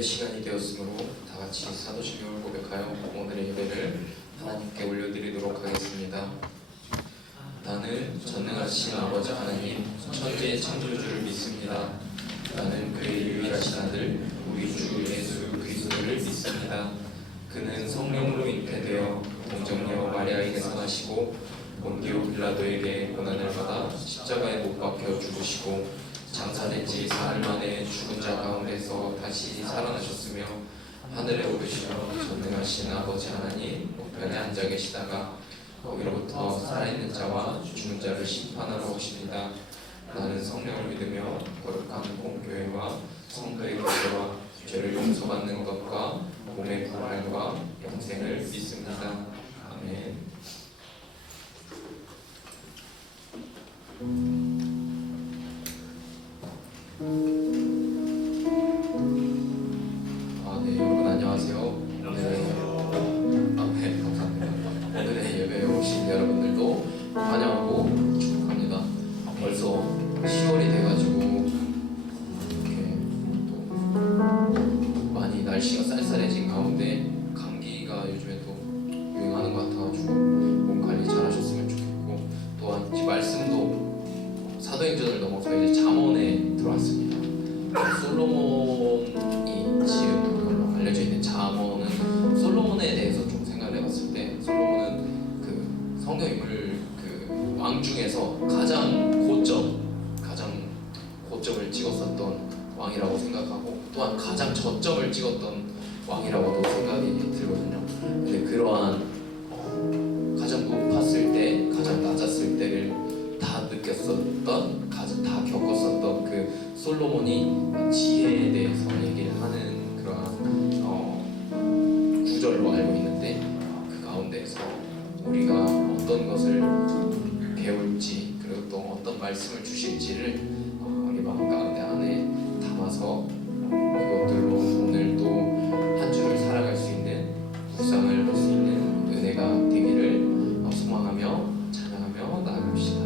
예배 시간이 되었으므로 다 같이 사도신경을 고백하여 오늘의 예배를 하나님께 올려드리도록 하겠습니다. 나는 전능하신 아버지 하나님 천지의 창조주를 믿습니다. 나는 그의 유일하신 아들 우리 주 예수 그리스도를 믿습니다. 그는 성령으로 잉태되어 동정녀 마리아에게서 나시고 본디오 빌라도에게 고난을 받아 십자가에 못 박혀 죽으시고 장사된 지 사흘 만에 죽은 자 가운데서 다시 살아나셨으며 하늘에 오르시며 전능하신 아버지 하나님 우편에 앉아 계시다가 거기로부터 살아있는 자와 죽은 자를 심판하러 오십니다. 나는 성령을 믿으며 거룩한 공교회와 성도의 교제와 죄를 용서받는 것과 몸의 부활과 영생을 믿습니다. 아멘. 네, 여러분 안녕하세요. 네, 감사합니다. 오늘의 예배에 오신 여러분들도 환영하고 축복합니다. 벌써 10월이 돼가지고 이렇게 또 많이 날씨가 쌀쌀해진 가운데 감기가 요즘에 또 유행하는 것 같아가지고 몸 관리 잘 하셨으면 좋겠고, 또한 이 말씀도 사도행전을 넘어서 이제 잠언에 들어왔습니다. 솔로몬이 지은 걸로 알려져 있는 잠언은, 솔로몬에 대해서 좀 생각을 해봤을 때 솔로몬은 그 성경 인물 그 왕 중에서 가장 고점을 찍었었던 왕이라고 생각하고, 또한 가장 저점을 찍었던 왕이라고도 생각이 들거든요. 근데 그러한 가장 높았을 때, 가장 낮았을 때를 다 느꼈었던, 다 겪었었던 그 솔로몬이 지혜에 대해서 얘기를 하는 그러한 구절로 알고 있는데, 그 가운데에서 우리가 어떤 것을 배울지, 그리고 또 어떤 말씀을 주실지를 우리 마음 가운데 안에 담아서 그것들로 오늘 또 한 주를 살아갈 수 있는, 묵상을 할 수 있는 은혜가 되기를 소망하며 찬양하며 나아갑시다.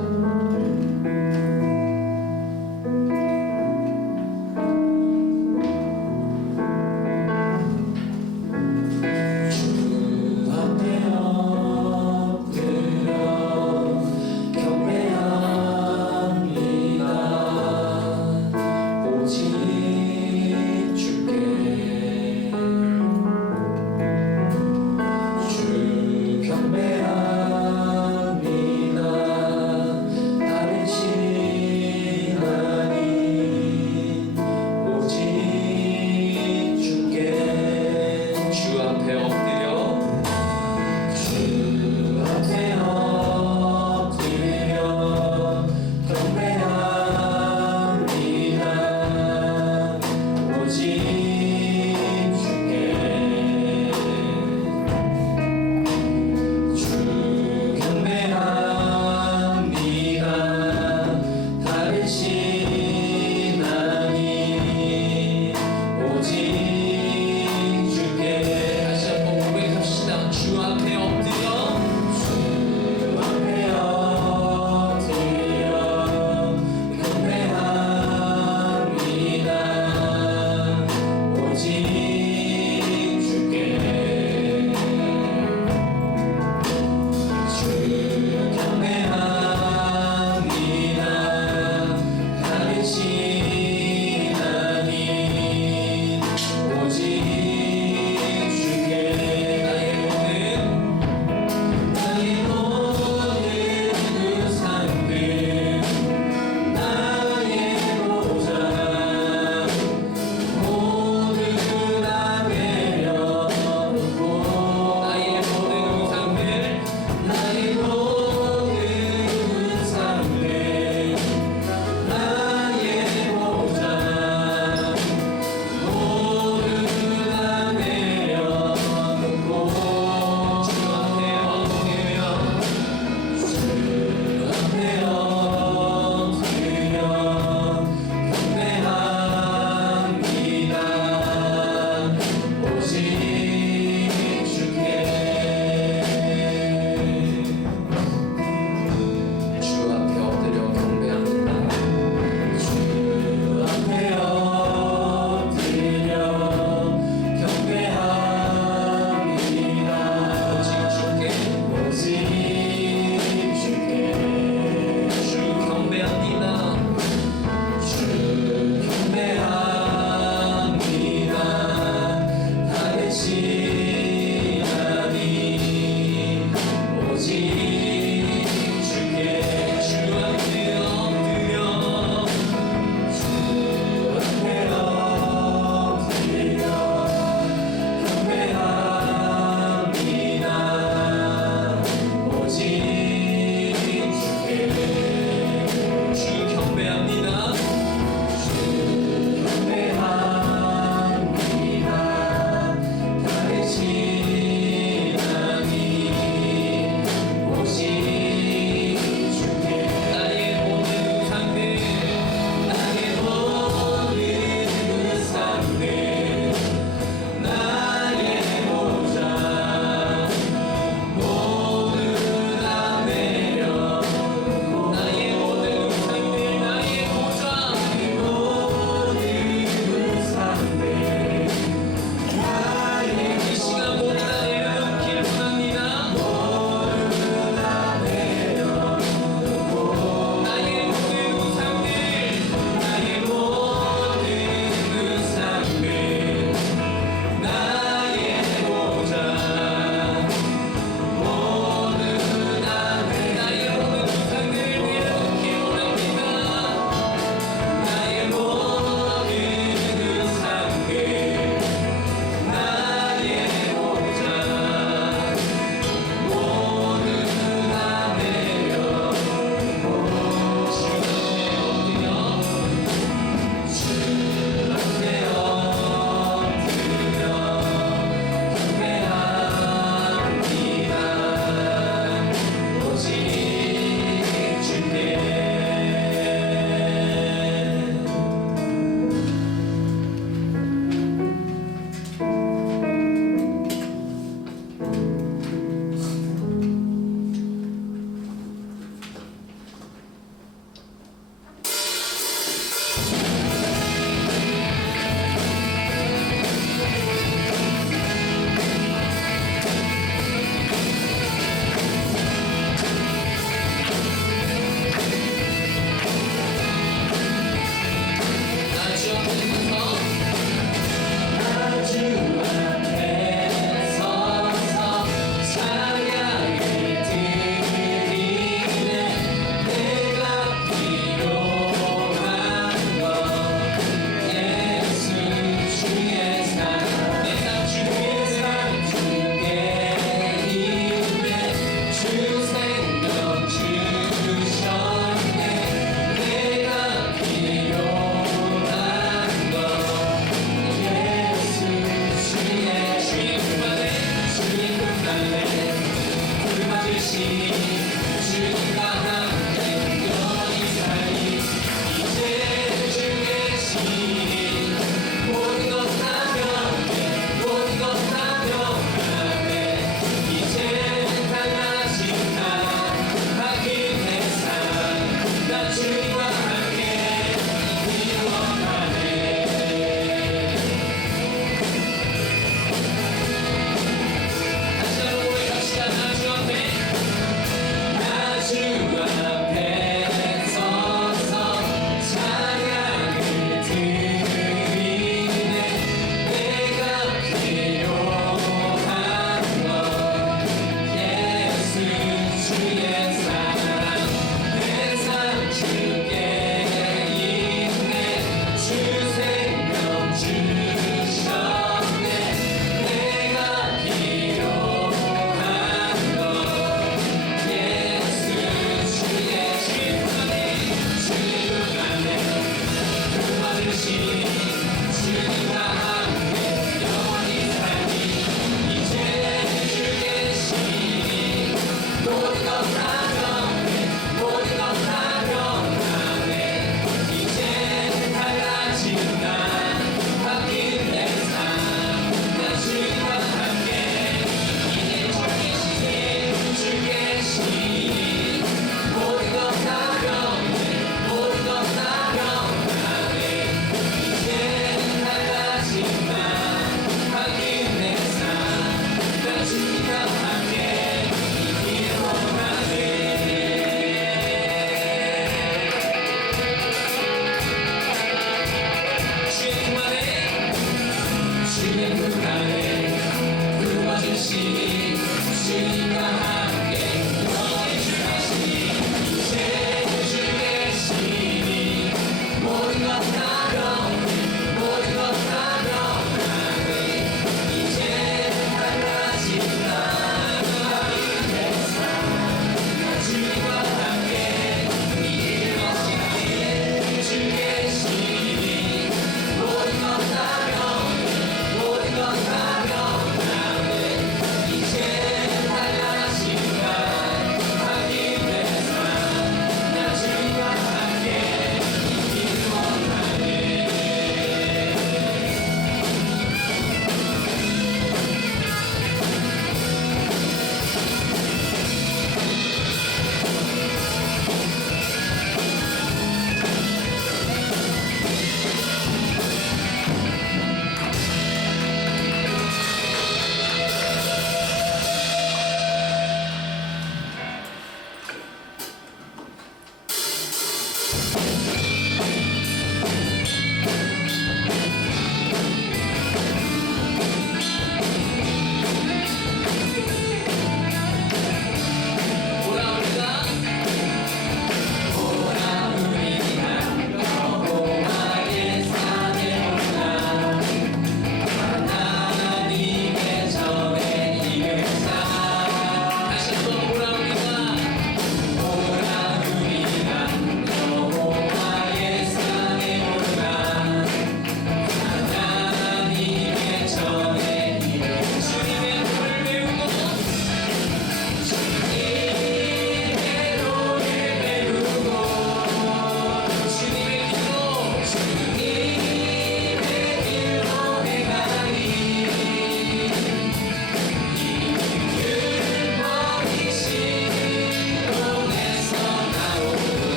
오직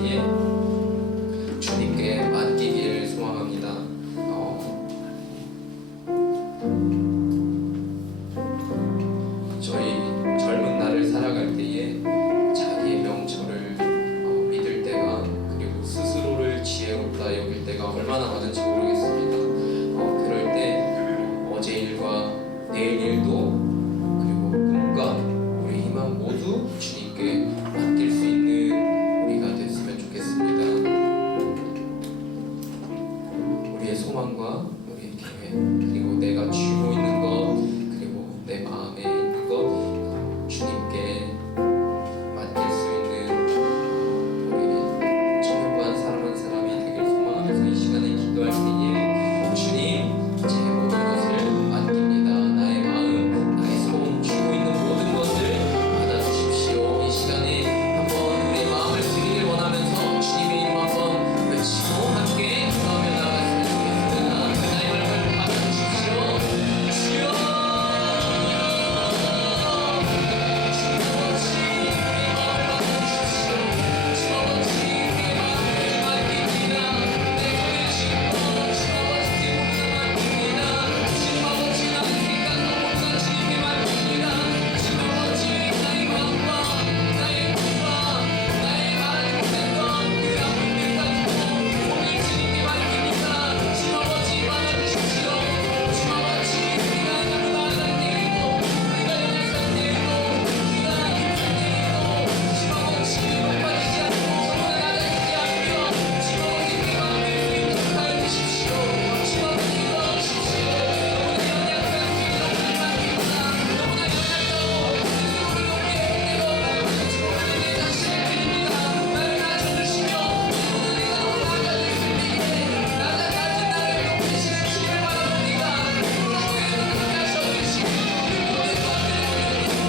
때에 주님께 맡기길 소망합니다. 저희 젊은 날을 살아갈 때에 자기의 명철을 믿을 때가, 그리고 스스로를 지혜롭다 여길 때가 얼마나 많은지 모르겠습니다. 그럴 때 어제 일과 내일 일도, 그리고 꿈과 우리 희망 모두 주님께 맡길 수 있는 우리가 됐으면 좋겠습니다. 우리의 소망과 우리의 계획, 그리고 내가 쥐고 있는 것, 그리고 내 마음에 있는 것 주님께 맡길 수 있는 우리 천국과 한 사람 한 사람이 되길 소망하면서 이 시간에 기도할 때에 주님, 제 모든 것을 맡깁니다. 나의 마음, 나의 손, 쥐고 있는 모든 것을 받아주십시오. 이 시간에 한번 우리의 마음을 드리길 원하면서 주님의 이름 한번 외치고 함께 기도하며 나아갔으면 좋겠습니다. 나의 마음을 받아주십시오. 주여, 주어지 우리의 마음을 받아주십시오. 주어지 우리의 마음을 맡깁니다. 내 손에 쥐고 주어지 모든 맡깁니다. 주님 아버지, 나의 생각과 모든 주님께 맡깁니다. 주님 아버지, 나의 마음과 나의 꿈과 나의 말하지 못했던 그 아픈 일 가지고 오늘 주님께 맡깁니다. 주님 아버지, 받아주십시오. 주님 아버지, 우리가 너무 나아갈 때에도, 우리가 연약할 때에도, 우리가 힘들 때에도 주님 아버지, 높아지지 않고 정말 낮아지지 않으며 주님 아버지, 그 마음을 인도하여 주십시오. 주님 아버지, 도와주십시오. 너무나 연약한 우리를 맡깁니다. 너무나 연약하고 스스로를 높게 내려오고 주님을 내 자신을 드립니다. 나를 낮춰주시며 오늘 내가 올라가는 승리에 나가 가진 나를 높이시는 주님을 바랍니다. 주님의 눈을 하셔주시고 모든 것들을 주님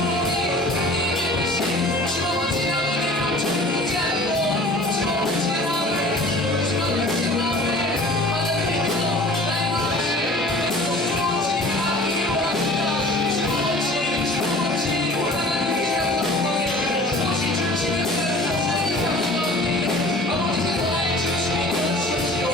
아버지, 나를 멈춰두지 않고 주님 아버지, 내 마음을 주님 아버지, 내 마음을 받아들이며 나의 마음을 내 손으로 주님께 맡기길 원합니다. 주님 아버지, 올라가는 이 세상 상황에 무엇이 주시는 그 감사의 상황 가운데 아버지께서 나의 중심이 되어주십시오.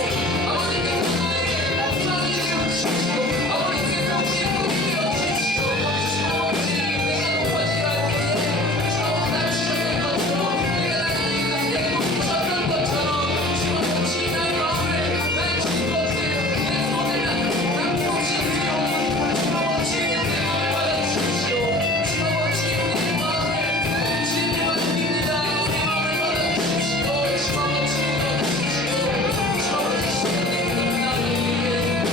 아버지께서 나의 우상이 되어주십시오. 아버지께서 우리의 꿈이 되어주십시오. 주님 아버지, 내가 높아지려 할 때에 주님 아버지, 날 주셨던 것처럼 내가 나를 이끌 때 주셨던 것처럼 주님 아버지, 나의 마음을, 나의 주신 것을 내 손에 남겨주십시오. 주님 아버지, 내 마음을 받아주십시오. 주님 아버지, 우리의 마음을 주님께 맡깁니다. 우리의 마음을 받아주십시오. 주님 아버지, 믿어주십시오. 주님 아버지, 시간에 끝납니다.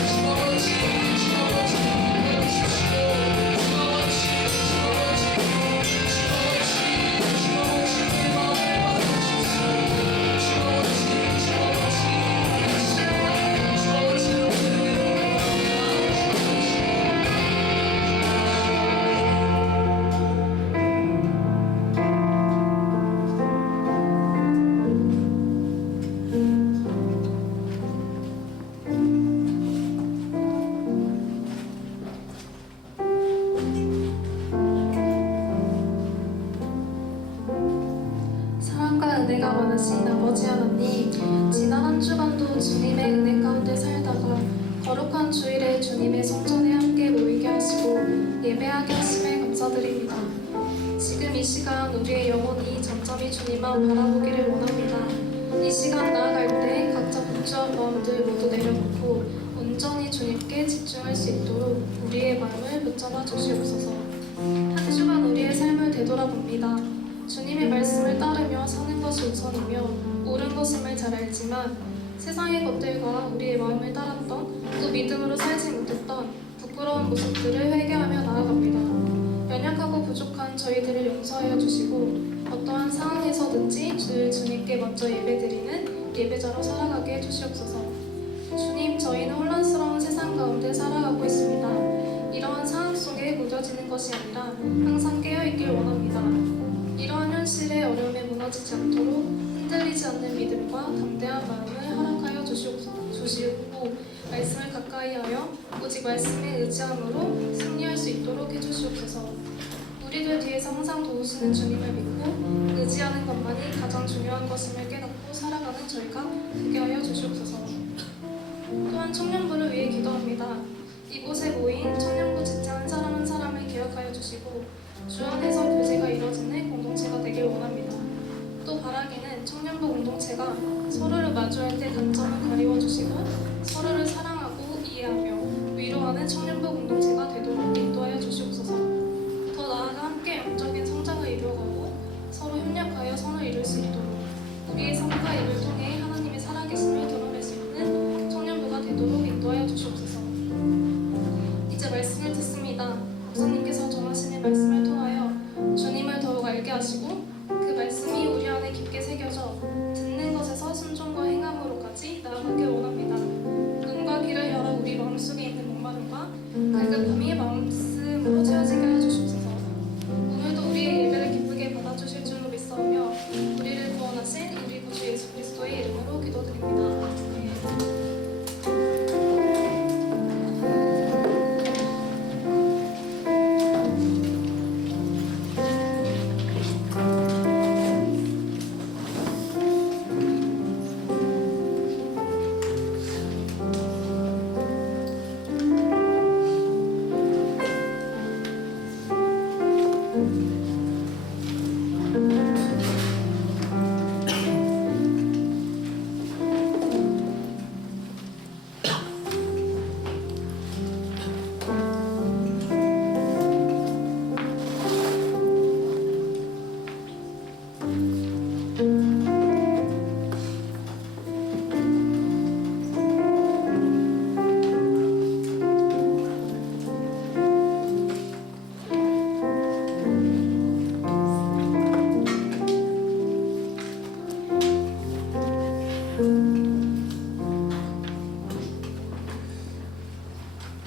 주님 아버지, 주님 아버지, 믿어주십시오. 주님 아버지, 주님 아버지, 주님 아버지, 주님 아버지, 우리의 마음을 받아주십시오. 주님 아버지, 주님 아버지, 주님 아버지, 우리의 사랑과 은혜가 많으신 아버지 하나님, 지난 한 주간도 주님의 은혜 가운데 살다가 거룩한 주일에 주님의 성전에 함께 모이게 하시고 예배하게 하심에 감사드립니다. 지금 이 시간 우리의 영혼이 잠잠히 주님만 바라보기를 원합니다. 이 시간 나아갈 때 각자 분주한 마음들 모두 내려놓고 온전히 주님께 집중할 수 있도록 우리의 마음을 붙잡아 주시옵소서. 한 주간 우리의 삶을 되돌아봅니다. 주님의 말씀을 따르며 사는 것이 우선이며 옳은 것임을 잘 알지만 세상의 것들과 우리의 마음을 따랐던, 또 믿음으로 살지 못했던 부끄러운 모습들을 회개하며 나아갑니다. 연약하고 부족한 저희들을 용서하여 주시고 어떠한 상황에서든지 늘 주님께 먼저 예배드리는 예배자로 살아가게 해주시옵소서. 주님, 저희는 혼란스러운 세상 가운데 살아가고 있습니다. 이러한 상황 속에 무뎌지는 것이 아니라 항상 깨어있길 원합니다. 이러한 현실의 어려움에 무너지지 않도록 흔들리지 않는 믿음과 담대한 마음을 허락하여 주시고 말씀을 가까이 하여 오직 말씀에 의지함으로 승리할 수 있도록 해주시옵소서. 우리들 뒤에서 항상 도우시는 주님을 믿고 의지하는 것만이 가장 중요한 것임을 깨닫고 살아가는 저희가 되게 하여 주시옵소서. 또한 청년부를 위해 기도합니다. 이곳에 모인 청년부 지체 한 사람 한 사람을 기억하여 주시고 주 안에서 교제가 이루어지는 공동체가 되길 원합니다. 또 바라기는 청년부 공동체가 서로를 마주할 때 단점을 가리워 주시고 서로를 사랑하고 이해하며 위로하는 청년부 공동체가 되도록 인도하여 주시옵소서. 더 나아가 함께 영적인 성장을 이루어가고 서로 협력하여 선을 이룰 수 있도록 우리의 삶과 일을 통해 하나님의 살아계심을 드러낼 수 있는 청년부가 되도록 인도하여 주시옵소서. 이제 말씀을 듣습니다. 목사님께서 전하시는 말씀을 통하여 주님을 더욱 알게 하시고 그 말씀이 우리 안에 깊게 새겨져 듣는 것에서 순종과 행함으로까지 나아가길 원합니다. 눈과 귀를 열어 우리 마음속에 있는 목마름과 갈급함이 말씀으로 채워지게 하여 주시옵소서. 오늘도 우리의 예배를 기쁘게 받아주실 줄로 믿사오며 우리를 구원하신 우리 구주 예수 그리스도의 이름으로 기도드립니다. 아멘.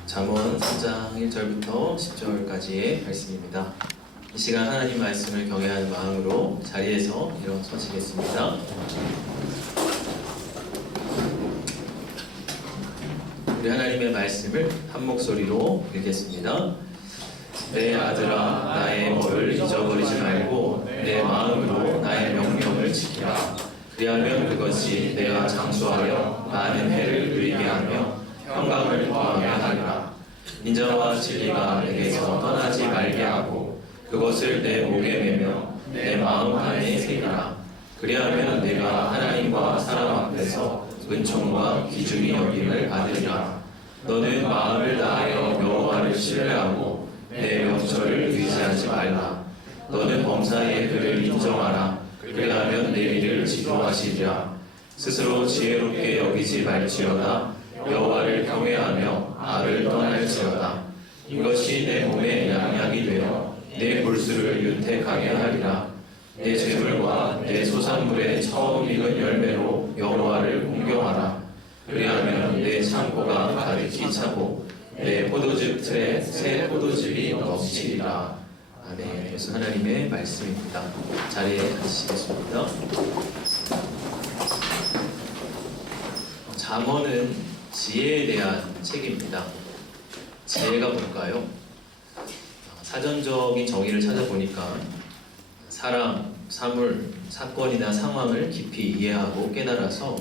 잠언 3장 1절부터 10절까지의 말씀입니다. 이 시간 하나님 말씀을 경외하는 마음으로 자리에서 일어서시겠습니다. 우리 하나님의 말씀을 한 목소리로 읽겠습니다. 내 아들아, 나의 법을 잊어버리지 말고 내 마음으로 나의 명령을 지키라. 그리하면 그것이 내가 장수하여 많은 해를 누리게 하며 평강을 더하게 하리라. 인자와 진리가 내게서 떠나지 말게 하고 그것을 내 목에 매며 내 마음 안에 새기라. 그리하면 내가 하나님과 사람 앞에서 은총과 귀중히 여김을 받으리라. 너는 마음을 다하여 여호와를 신뢰하고 내 명철을 의지하지 말라. 너는 범사의 그를 인정하라. 그리하면 내 일을 지도하시리라. 스스로 지혜롭게 여기지 말지어다. 여호와를 경외하며 악을 떠날지어다. 이것이 내 몸의 양약이 되어 내 골수를 윤택하게 하리라. 내 재물과 내 소산물의 처음 익은 열매로 여호와를 공경하라. 그리하면 내 창고가 가득히 차고 내 포도즙 틀에 새 포도즙이 넘치리라. 아멘. 예수 하나님의 말씀입니다. 자리에 앉으시겠습니다. 잠언은 지혜에 대한 책입니다. 지혜가 뭘까요? 사전적인 정의를 찾아보니까 사람, 사물, 사건이나 상황을 깊이 이해하고 깨달아서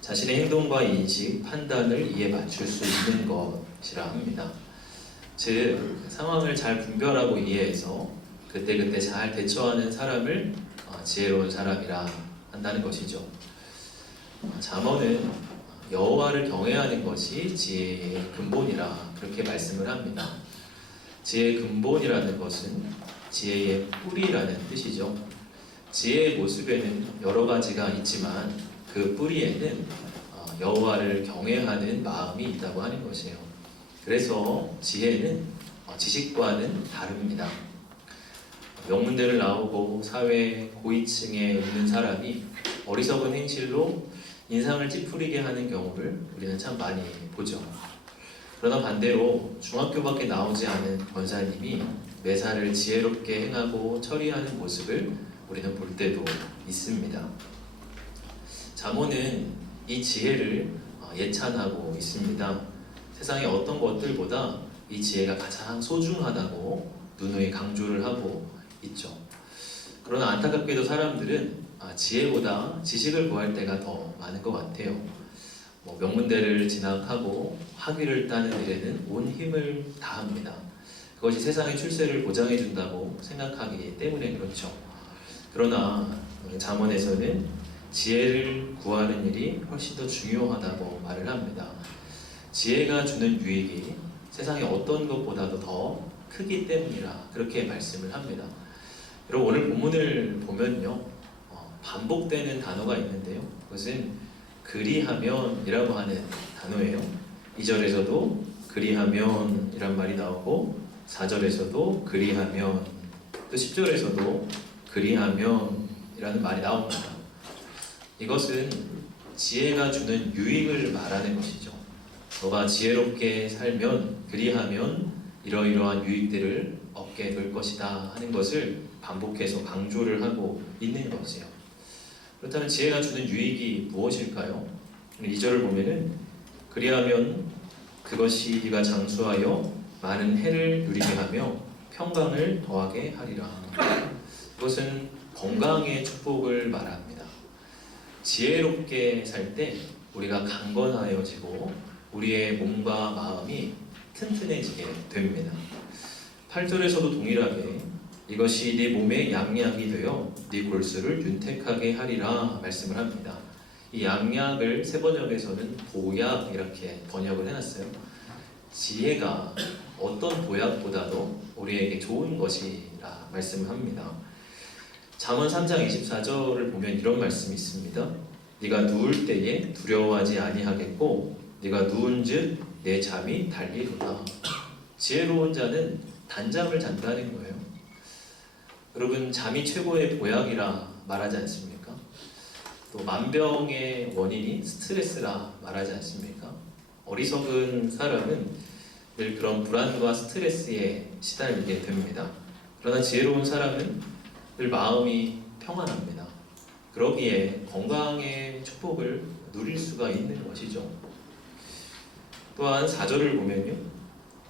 자신의 행동과 인식, 판단을 이에 맞출 수 있는 것이라 합니다. 즉, 상황을 잘 분별하고 이해해서 그때그때 잘 대처하는 사람을 지혜로운 사람이라 한다는 것이죠. 잠언은 여호와를 경외하는 것이 지혜의 근본이라 그렇게 말씀을 합니다. 지혜의 근본이라는 것은 지혜의 뿌리라는 뜻이죠. 지혜의 모습에는 여러 가지가 있지만 그 뿌리에는 여호와를 경외하는 마음이 있다고 하는 것이에요. 그래서 지혜는 지식과는 다릅니다. 명문대를 나오고 사회 고위층에 있는 사람이 어리석은 행실로 인상을 찌푸리게 하는 경우를 우리는 참 많이 보죠. 그러나 반대로 중학교밖에 나오지 않은 권사님이 매사를 지혜롭게 행하고 처리하는 모습을 우리는 볼 때도 있습니다. 잠언은 이 지혜를 예찬하고 있습니다. 세상의 어떤 것들보다 이 지혜가 가장 소중하다고 누누이 강조를 하고 있죠. 그러나 안타깝게도 사람들은 지혜보다 지식을 구할 때가 더 많은 것 같아요. 명문대를 진학하고 학위를 따는 일에는 온 힘을 다합니다. 그것이 세상의 출세를 보장해 준다고 생각하기 때문에 그렇죠. 그러나 잠언에서는 지혜를 구하는 일이 훨씬 더 중요하다고 말을 합니다. 지혜가 주는 유익이 세상의 어떤 것보다도 더 크기 때문이라 그렇게 말씀을 합니다. 여러분 오늘 본문을 보면요, 반복되는 단어가 있는데요, 그것은 그리하면이라고 하는 단어예요. 2절에서도 그리하면 이란 말이 나오고 4절에서도 그리하면, 또 10절에서도 그리하면 이라는 말이 나옵니다. 이것은 지혜가 주는 유익을 말하는 것이죠. 너가 지혜롭게 살면, 그리하면 이러이러한 유익들을 얻게 될 것이다 하는 것을 반복해서 강조를 하고 있는 것이에요. 그렇다면 지혜가 주는 유익이 무엇일까요? 2절을 보면은 그리하면 그것이 네가 장수하여 많은 해를 누리게 하며 평강을 더하게 하리라. 이것은 건강의 축복을 말합니다. 지혜롭게 살 때 우리가 강건하여지고 우리의 몸과 마음이 튼튼해지게 됩니다. 8절에서도 동일하게 이것이 네 몸의 양약이 되어 네 골수를 윤택하게 하리라 말씀을 합니다. 이 양약을 세번역에서는 보약 이렇게 번역을 해놨어요. 지혜가 어떤 보약보다도 우리에게 좋은 것이라 말씀을 합니다. 잠언 3장 24절을 보면 이런 말씀이 있습니다. 네가 누울 때에 두려워하지 아니하겠고 네가 누운즉 내 잠이 달리로다. 지혜로운 자는 단잠을 잔다는 거예요. 여러분 잠이 최고의 보약이라 말하지 않습니까? 또 만병의 원인이 스트레스라 말하지 않습니까? 어리석은 사람은 늘 그런 불안과 스트레스에 시달리게 됩니다. 그러나 지혜로운 사람은 늘 마음이 평안합니다. 그러기에 건강의 축복을 누릴 수가 있는 것이죠. 또한 4절을 보면요,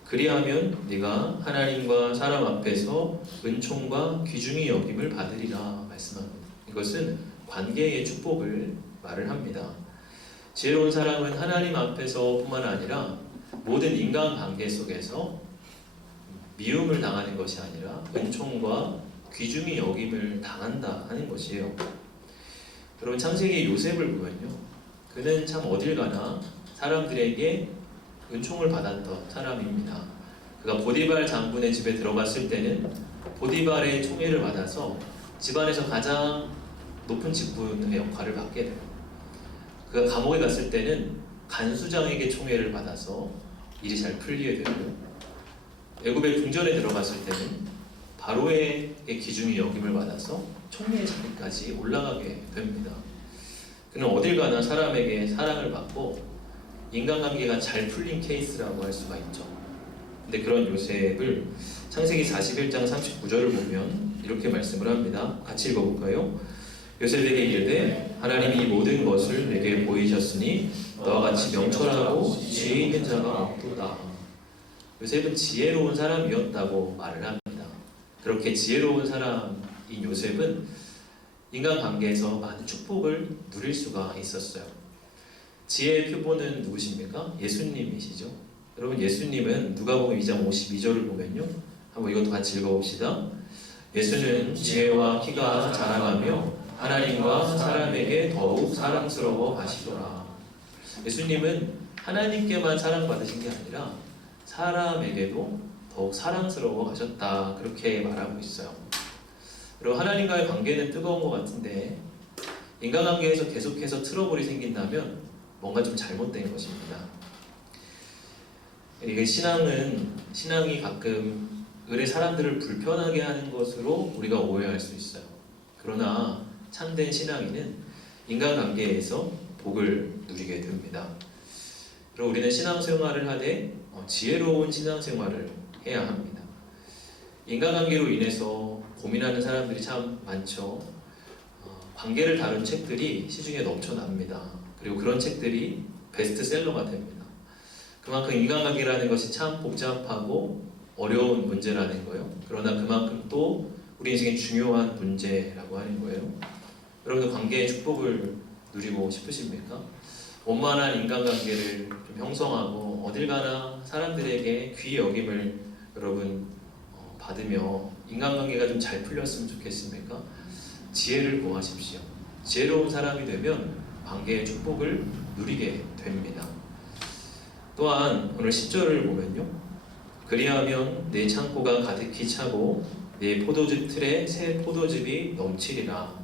그리하면 네가 하나님과 사람 앞에서 은총과 귀중히 여김을 받으리라 말씀합니다. 이것은 관계의 축복을 말을 합니다. 지혜로운 사람은 하나님 앞에서 뿐만 아니라 모든 인간관계 속에서 미움을 당하는 것이 아니라 은총과 귀중히 여김을 당한다 하는 것이에요. 여러분 창세기 요셉을 보면요, 그는 참 어딜 가나 사람들에게 은총을 받았던 사람입니다. 그가 보디발 장군의 집에 들어갔을 때는 보디발의 총애를 받아서 집안에서 가장 높은 직분의 역할을 맡게 돼요. 그가 감옥에 갔을 때는 간수장에게 총애를 받아서 일이 잘 풀리게 되고요. 애굽의 궁전에 들어갔을 때는 바로에게 귀중히 여김을 받아서 총리의 자리까지 올라가게 됩니다. 그는 어딜 가나 사람에게 사랑을 받고 인간관계가 잘 풀린 케이스라고 할 수가 있죠. 근데 그런 요셉을 창세기 41장 39절을 보면 이렇게 말씀을 합니다. 같이 읽어볼까요? 요셉에게 이르되 하나님이 이 모든 것을 내게 보이셨으니 너와 같이 명철하고 지혜 있는 자가 없도다. 요셉은 지혜로운 사람이었다고 말을 합니다. 그렇게 지혜로운 사람인 요셉은 인간관계에서 많은 축복을 누릴 수가 있었어요. 지혜의 표본은 누구십니까? 예수님이시죠. 여러분 예수님은 누가복음 2장 52절을 보면요, 한번 이것도 같이 읽어봅시다. 예수는 지혜와 키가 자라가며 하나님과 사람에게 더욱 사랑스러워 하시더라. 예수님은 하나님께만 사랑받으신 게 아니라 사람에게도 더욱 사랑스러워 하셨다, 그렇게 말하고 있어요. 그리고 하나님과의 관계는 뜨거운 것 같은데 인간관계에서 계속해서 트러블이 생긴다면 뭔가 좀 잘못된 것입니다. 이게 신앙이 가끔 을의 사람들을 불편하게 하는 것으로 우리가 오해할 수 있어요. 그러나 참된 신앙인은 인간관계에서 복을 누리게 됩니다. 그리고 우리는 신앙생활을 하되 지혜로운 신앙생활을 해야 합니다. 인간관계로 인해서 고민하는 사람들이 참 많죠. 관계를 다룬 책들이 시중에 넘쳐납니다. 그리고 그런 책들이 베스트셀러가 됩니다. 그만큼 인간관계라는 것이 참 복잡하고 어려운 문제라는 거예요. 그러나 그만큼 또 우리 인생에 중요한 문제라고 하는 거예요. 여러분들 관계의 축복을 누리고 싶으십니까? 원만한 인간관계를 좀 형성하고 어딜 가나 사람들에게 귀히 여김을 여러분 받으며 인간관계가 좀 잘 풀렸으면 좋겠습니까? 지혜를 구하십시오. 지혜로운 사람이 되면 관계의 축복을 누리게 됩니다. 또한 오늘 10절을 보면요. 그리하면 내 창고가 가득히 차고 내 포도즙 틀에 새 포도즙이 넘치리라.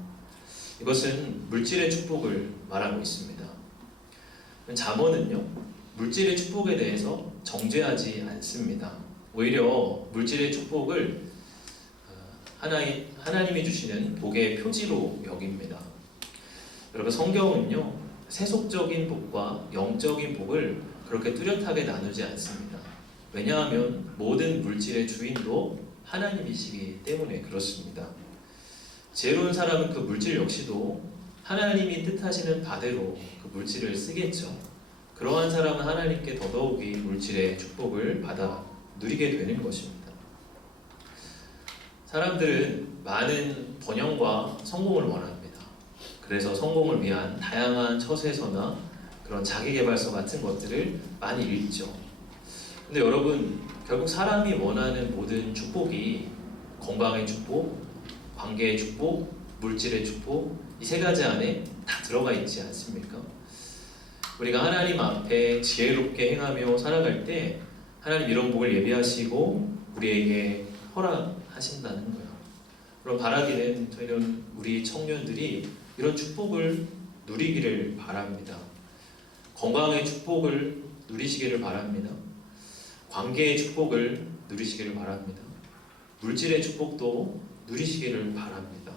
이것은 물질의 축복을 말하고 있습니다. 잠언은요, 물질의 축복에 대해서 정죄하지 않습니다. 오히려 물질의 축복을 하나님이 주시는 복의 표지로 여깁니다. 여러분, 성경은요, 세속적인 복과 영적인 복을 그렇게 뚜렷하게 나누지 않습니다. 왜냐하면 모든 물질의 주인도 하나님이시기 때문에 그렇습니다. 지혜로운 사람은 그 물질 역시도 하나님이 뜻하시는 바대로 그 물질을 쓰겠죠. 그러한 사람은 하나님께 더더욱이 물질의 축복을 받아 누리게 되는 것입니다. 사람들은 많은 번영과 성공을 원합니다. 그래서 성공을 위한 다양한 처세서나 그런 자기계발서 같은 것들을 많이 읽죠. 근데 여러분, 결국 사람이 원하는 모든 축복이 건강의 축복, 관계의 축복, 물질의 축복, 이 세 가지 안에 다 들어가 있지 않습니까? 우리가 하나님 앞에 지혜롭게 행하며 살아갈 때 하나님 이런 복을 예비하시고 우리에게 허락하신다는 거예요. 그럼 바라기는 저희는 우리 청년들이 이런 축복을 누리기를 바랍니다. 건강의 축복을 누리시기를 바랍니다. 관계의 축복을 누리시기를 바랍니다. 물질의 축복도 누리시기를 바랍니다.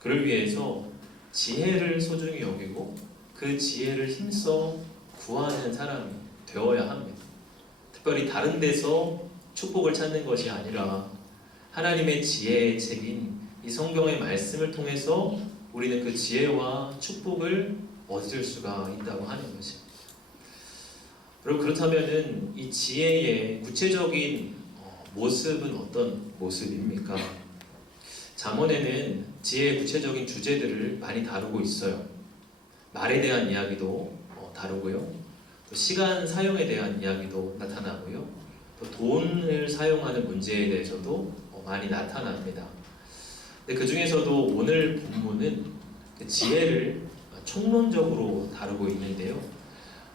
그를 위해서 지혜를 소중히 여기고 그 지혜를 힘써 구하는 사람이 되어야 합니다. 특별히 다른 데서 축복을 찾는 것이 아니라 하나님의 지혜의 책인 이 성경의 말씀을 통해서 우리는 그 지혜와 축복을 얻을 수가 있다고 하는 것입니다. 여러분, 그렇다면은 이 지혜의 구체적인 모습은 어떤 모습입니까? 잠언에는 지혜의 구체적인 주제들을 많이 다루고 있어요. 말에 대한 이야기도 다루고요. 또 시간 사용에 대한 이야기도 나타나고요. 또 돈을 사용하는 문제에 대해서도 많이 나타납니다. 근데 그 중에서도 오늘 본문은 그 지혜를 총론적으로 다루고 있는데요.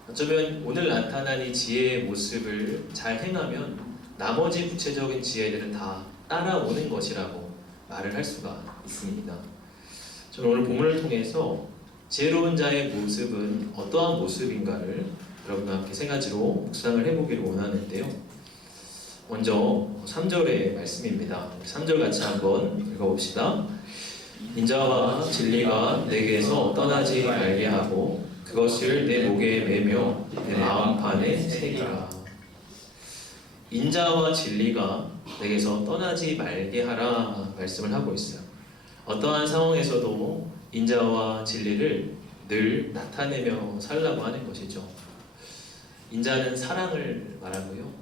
어쩌면 오늘 나타난 이 지혜의 모습을 잘 행하면 나머지 구체적인 지혜들은 다 따라오는 것이라고 말을 할 수가 있습니다. 저는 오늘 본문을 통해서 지혜로운 자의 모습은 어떠한 모습인가를 여러분과 함께 세 가지로 묵상을 해보기를 원하는데요. 먼저 3절의 말씀입니다. 3절 같이 한번 읽어봅시다. 인자와 진리가 내게서 떠나지 말게 하고 그것을 내 목에 매며 내 마음판에 새기라. 인자와 진리가 내게서 떠나지 말게 하라 말씀을 하고 있어요. 어떠한 상황에서도 인자와 진리를 늘 나타내며 살라고 하는 것이죠. 인자는 사랑을 말하고요.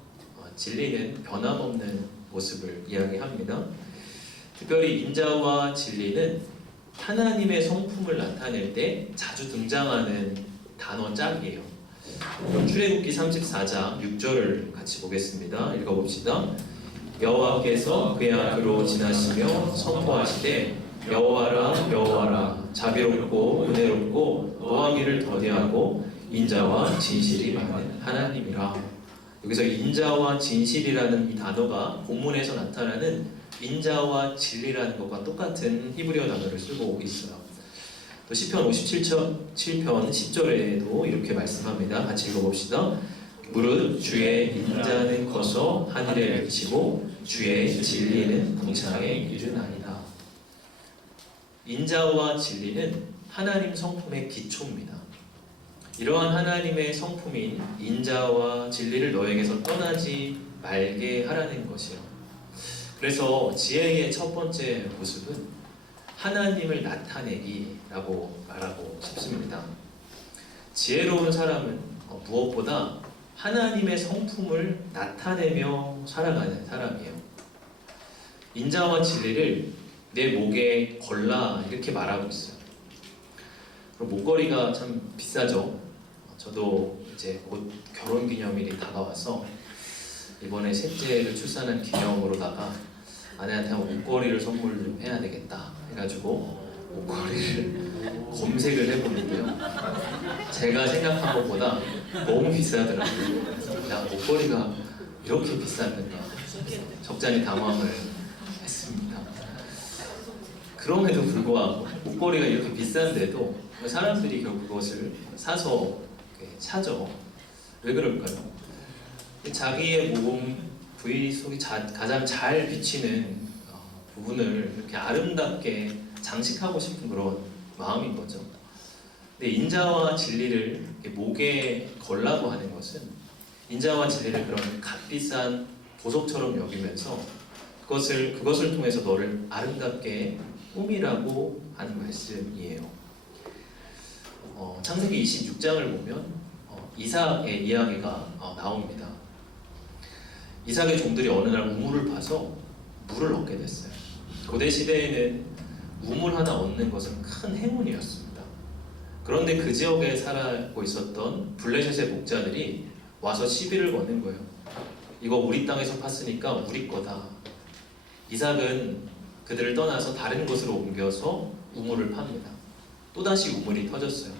진리는 변함없는 모습을 이야기합니다. 특별히 인자와 진리는 하나님의 성품을 나타낼 때 자주 등장하는 단어 짝이에요. 그럼 출애굽기 34장 6절을 같이 보겠습니다. 읽어봅시다. 여호와께서 그의 앞으로 지나시며 선포하시되 여호와라 여호와라 자비롭고 은혜롭고 노하기를 더디하고 인자와 진실이 많은 하나님이라. 여기서 인자와 진실이라는 이 단어가 본문에서 나타나는 인자와 진리라는 것과 똑같은 히브리어 단어를 쓰고 있어요. 또 시편 57편 10절에도 이렇게 말씀합니다. 같이 읽어봅시다. 무릇 주의 인자는 커서 하늘에 미치고 주의 진리는 궁창에 이르나이다. 인자와 진리는 하나님 성품의 기초입니다. 이러한 하나님의 성품인 인자와 진리를 너에게서 떠나지 말게 하라는 것이요. 그래서 지혜의 첫 번째 모습은 하나님을 나타내기라고 말하고 싶습니다. 지혜로운 사람은 무엇보다 하나님의 성품을 나타내며 살아가는 사람이에요. 인자와 진리를 내 목에 걸라 이렇게 말하고 있어요. 그럼 목걸이가 참 비싸죠. 저도 이제 곧 결혼기념일이 다가와서 이번에 셋째를 출산한 기념으로다가 아내한테 목걸이를 선물 좀 해야 되겠다 해가지고 목걸이를 검색을 해보는데요. 제가 생각한 것보다 너무 비싸더라고요. 야, 목걸이가 이렇게 비싼가? 적잖이 당황을 했습니다. 그럼에도 불구하고 목걸이가 이렇게 비싼데도 사람들이 결국 그것을 사서 사죠. 왜 그럴까요? 자기의 몸 부위 속에 가장 잘 비치는 부분을 이렇게 아름답게 장식하고 싶은 그런 마음인 거죠. 근데 인자와 진리를 목에 걸라고 하는 것은 인자와 진리를 그런 값비싼 보석처럼 여기면서 그것을 통해서 너를 아름답게 꾸미라고 하는 말씀이에요. 창세기 26장을 보면 이삭의 이야기가 나옵니다. 이삭의 종들이 어느 날 우물을 파서 물을 얻게 됐어요. 고대 시대에는 우물 하나 얻는 것은 큰 행운이었습니다. 그런데 그 지역에 살고 있었던 블레셋의 목자들이 와서 시비를 거는 거예요. 이거 우리 땅에서 팠으니까 우리 거다. 이삭은 그들을 떠나서 다른 곳으로 옮겨서 우물을 팝니다. 또다시 우물이 터졌어요.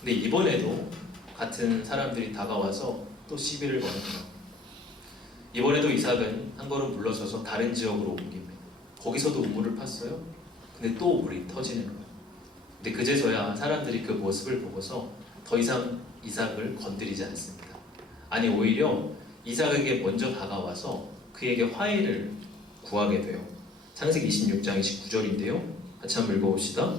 근데 이번에도 같은 사람들이 다가와서 또 시비를 거는 거예요. 이번에도 이삭은 한 걸음 물러서서 다른 지역으로 옮깁니다. 거기서도 우물을 팠어요. 근데 또 물이 터지는 거예요. 근데 그제서야 사람들이 그 모습을 보고서 더 이상 이삭을 건드리지 않습니다. 아니 오히려 이삭에게 먼저 다가와서 그에게 화해를 구하게 돼요. 창세기 26장 29절인데요. 같이 한번 읽어봅시다.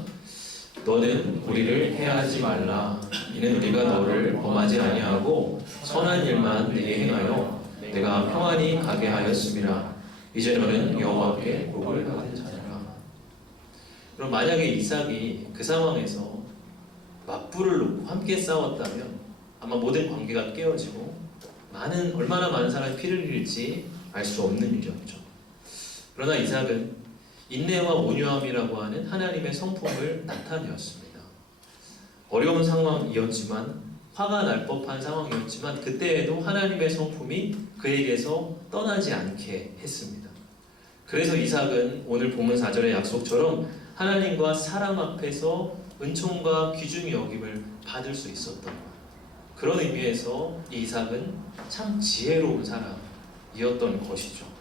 너는 우리를 해하지 말라. 이는 우리가 너를 범하지 아니하고 선한 일만 내게 행하여 내가 평안히 가게 하였음이라. 이제 너는 여호와께 복을 받은 자니라. 그럼 만약에 이삭이 그 상황에서 맞불을 놓고 함께 싸웠다면 아마 모든 관계가 깨어지고 얼마나 많은 사람이 피를 흘릴지 알 수 없는 일이었죠. 그러나 이삭은 인내와 온유함이라고 하는 하나님의 성품을 나타내었습니다. 어려운 상황이었지만 화가 날 법한 상황이었지만 그때에도 하나님의 성품이 그에게서 떠나지 않게 했습니다. 그래서 이삭은 오늘 본문 4절의 약속처럼 하나님과 사람 앞에서 은총과 귀중히 여김을 받을 수 있었던 것. 그런 의미에서 이 이삭은 참 지혜로운 사람이었던 것이죠.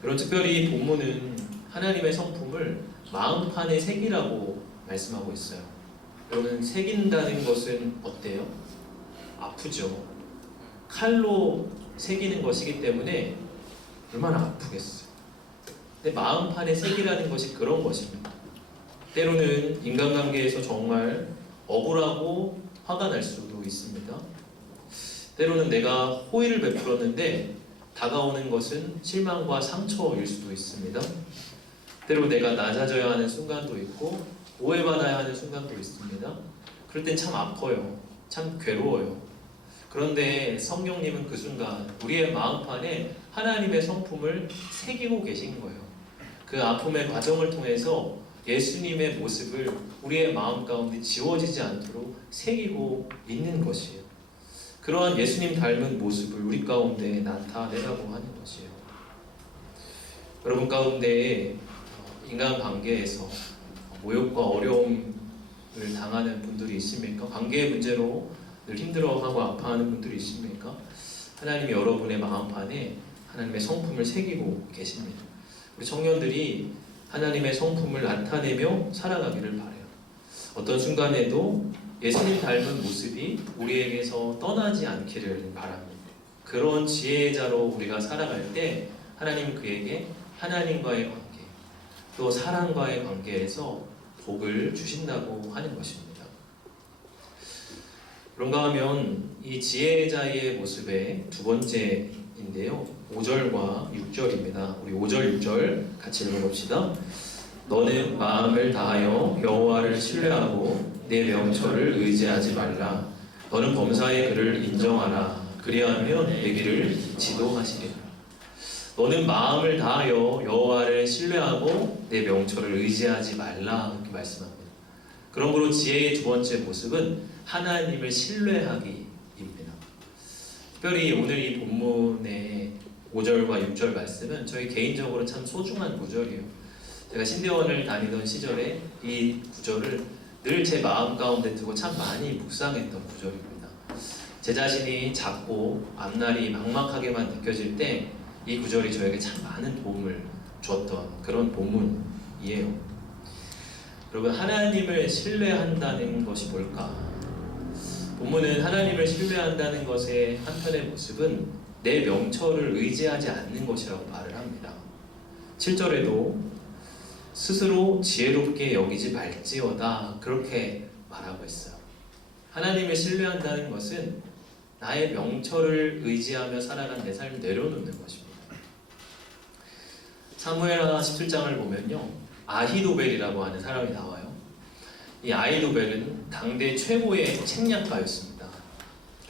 그런 특별히 본문은 하나님의 성품을 마음판에 새기라고 말씀하고 있어요. 여러분, 새긴다는 것은 어때요? 아프죠. 칼로 새기는 것이기 때문에 얼마나 아프겠어요. 근데 마음판에 새기라는 것이 그런 것입니다. 때로는 인간관계에서 정말 억울하고 화가 날 수도 있습니다. 때로는 내가 호의를 베풀었는데 다가오는 것은 실망과 상처일 수도 있습니다. 때로 내가 낮아져야 하는 순간도 있고 오해받아야 하는 순간도 있습니다. 그럴 땐 참 아파요. 참 괴로워요. 그런데 성령님은 그 순간 우리의 마음판에 하나님의 성품을 새기고 계신 거예요. 그 아픔의 과정을 통해서 예수님의 모습을 우리의 마음 가운데 지워지지 않도록 새기고 있는 것이에요. 그러한 예수님 닮은 모습을 우리 가운데 나타내라고 하는 것이에요. 여러분 가운데 인간관계에서 모욕과 어려움을 당하는 분들이 있습니까? 관계의 문제로 늘 힘들어하고 아파하는 분들이 있습니까? 하나님이 여러분의 마음판에 하나님의 성품을 새기고 계십니다. 우리 청년들이 하나님의 성품을 나타내며 살아가기를 바라요. 어떤 순간에도 예수님 닮은 모습이 우리에게서 떠나지 않기를 바랍니다. 그런 지혜자로 우리가 살아갈 때 하나님은 그에게 하나님과의 관계, 또 사랑과의 관계에서 복을 주신다고 하는 것입니다. 그런가 하면 이 지혜자의 모습의 두 번째인데요. 5절과 6절입니다. 우리 5절, 6절 같이 읽어봅시다. 너는 마음을 다하여 여호와를 신뢰하고 내 명철을 의지하지 말라. 너는 범사의 그를 인정하라. 그리하면 내 길을 지도하시리라. 너는 마음을 다하여 여호와를 신뢰하고 내 명철을 의지하지 말라. 이렇게 말씀합니다. 그러므로 지혜의 두 번째 모습은 하나님을 신뢰하기입니다. 특별히 오늘 이 본문의 5절과 6절 말씀은 저희 개인적으로 참 소중한 구절이에요. 제가 신대원을 다니던 시절에 이 구절을 늘 제 마음 가운데 두고 참 많이 묵상했던 구절입니다. 제 자신이 작고 앞날이 막막하게만 느껴질 때 이 구절이 저에게 참 많은 도움을 줬던 그런 본문이에요. 여러분, 하나님을 신뢰한다는 것이 뭘까? 본문은 하나님을 신뢰한다는 것의 한편의 모습은 내 명철을 의지하지 않는 것이라고 말을 합니다. 7절에도 스스로 지혜롭게 여기지 말지어다, 그렇게 말하고 있어요. 하나님을 신뢰한다는 것은 나의 명철을 의지하며 살아간 내 삶을 내려놓는 것입니다. 사무엘하 17장을 보면요, 아히도벨이라고 하는 사람이 나와요. 이 아히도벨은 당대 최고의 책략가였습니다.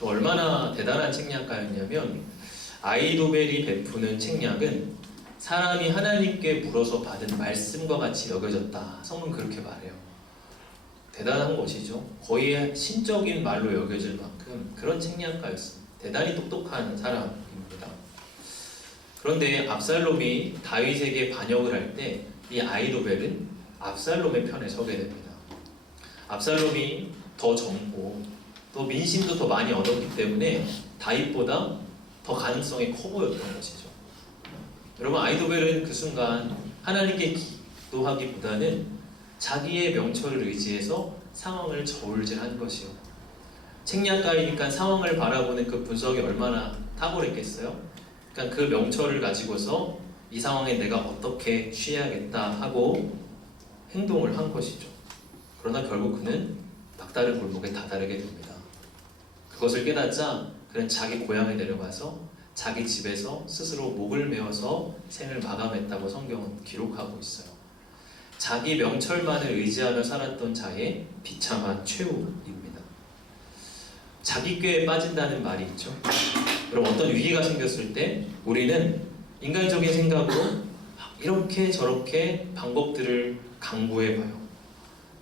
또 얼마나 대단한 책략가였냐면 아히도벨이 베푸는 책략은 사람이 하나님께 물어서 받은 말씀과 같이 여겨졌다. 성경 그렇게 말해요. 대단한 것이죠. 거의 신적인 말로 여겨질 만큼 그런 책략가였습니다. 대단히 똑똑한 사람입니다. 그런데 압살롬이 다윗에게 반역을 할 때 이 아히도벨은 압살롬의 편에 서게 됩니다. 압살롬이 더 젊고 또 민심도 더 많이 얻었기 때문에 다윗보다 더 가능성이 커 보였던 것이죠. 여러분, 아히도벨은 그 순간 하나님께 기도하기보다는 자기의 명철을 의지해서 상황을 저울질한 것이요. 책략가이니까 상황을 바라보는 그 분석이 얼마나 탁월했겠어요? 그러니까 그 명철을 가지고서 이 상황에 내가 어떻게 취해야겠다 하고 행동을 한 것이죠. 그러나 결국 그는 막다른 골목에 다다르게 됩니다. 그것을 깨닫자 그는 자기 고향에 내려가서 자기 집에서 스스로 목을 메어서 생을 마감했다고 성경은 기록하고 있어요. 자기 명철만을 의지하며 살았던 자의 비참한 최후입니다. 자기 꾀에 빠진다는 말이 있죠. 그럼 어떤 위기가 생겼을 때 우리는 인간적인 생각으로 이렇게 저렇게 방법들을 강구해봐요.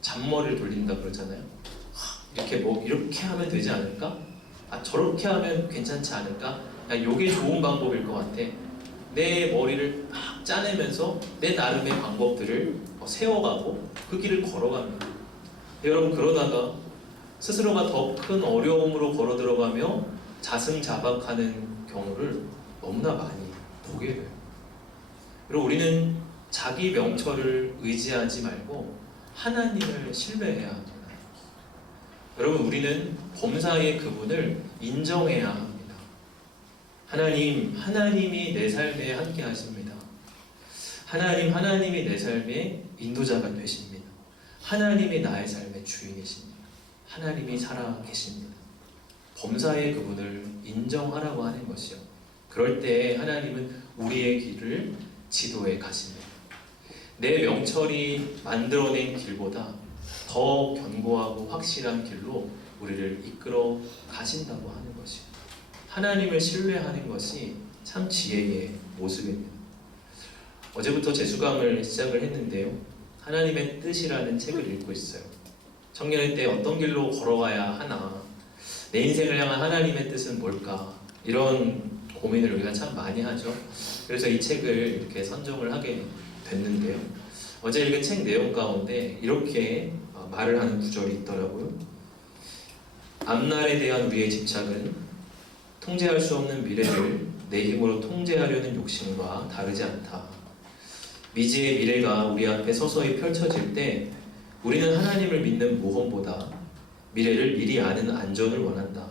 잔머리를 돌린다 그러잖아요. 이렇게 하면 되지 않을까? 저렇게 하면 괜찮지 않을까? 이게 좋은 방법일 것 같아. 내 머리를 막 짜내면서 내 나름의 방법들을 세워가고 그 길을 걸어갑니다. 여러분, 그러다가 스스로가 더 큰 어려움으로 걸어 들어가며 자승자박하는 경우를 너무나 많이 보게 돼요. 그리고 우리는 자기 명철을 의지하지 말고 하나님을 신뢰해야 합니다. 여러분, 우리는 범사의 그분을 인정해야 합니다. 하나님이 내 삶에 함께 하십니다. 하나님이 내 삶의 인도자가 되십니다. 하나님이 나의 삶의 주인이십니다. 하나님이 살아 계십니다. 범사의 그분을 인정하라고 하는 것이요. 그럴 때 하나님은 우리의 길을 지도해 가십니다. 내 명철이 만들어낸 길보다 더 견고하고 확실한 길로 우리를 이끌어 가신다고 하는 것이요. 하나님을 신뢰하는 것이 참 지혜의 모습입니다. 어제부터 재수강을 시작을 했는데요. 하나님의 뜻이라는 책을 읽고 있어요. 청년의 때 어떤 길로 걸어가야 하나, 내 인생을 향한 하나님의 뜻은 뭘까, 이런 고민을 우리가 참 많이 하죠. 그래서 이 책을 이렇게 선정을 하게 됐는데요. 어제 읽은 책 내용 가운데 이렇게 말을 하는 구절이 있더라고요. 앞날에 대한 우리의 집착은 통제할 수 없는 미래를 내 힘으로 통제하려는 욕심과 다르지 않다. 미지의 미래가 우리 앞에 서서히 펼쳐질 때 우리는 하나님을 믿는 모험보다 미래를 미리 아는 안전을 원한다.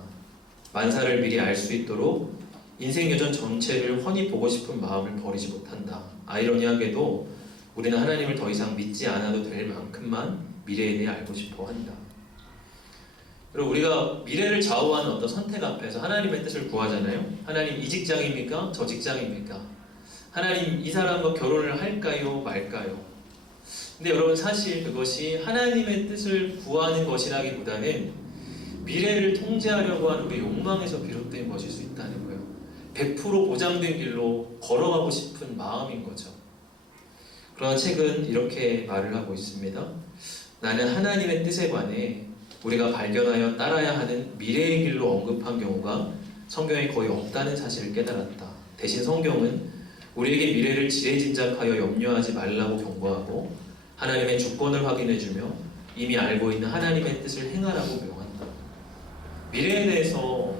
만사를 미리 알 수 있도록 인생 여정 전체를 훤히 보고 싶은 마음을 버리지 못한다. 아이러니하게도 우리는 하나님을 더 이상 믿지 않아도 될 만큼만 미래에 대해 알고 싶어 한다. 그리고 우리가 미래를 좌우하는 어떤 선택 앞에서 하나님의 뜻을 구하잖아요. 하나님, 이 직장입니까? 저 직장입니까? 하나님, 이 사람과 결혼을 할까요? 말까요? 근데 여러분, 사실 그것이 하나님의 뜻을 구하는 것이라기보다는 미래를 통제하려고 하는 우리 욕망에서 비롯된 것일 수 있다는 거예요. 100% 보장된 길로 걸어가고 싶은 마음인 거죠. 그러나 책은 이렇게 말을 하고 있습니다. 나는 하나님의 뜻에 관해 우리가 발견하여 따라야 하는 미래의 길로 언급한 경우가 성경에 거의 없다는 사실을 깨달았다. 대신 성경은 우리에게 미래를 지레짐작하여 염려하지 말라고 경고하고 하나님의 주권을 확인해주며 이미 알고 있는 하나님의 뜻을 행하라고 명한다. 미래에 대해서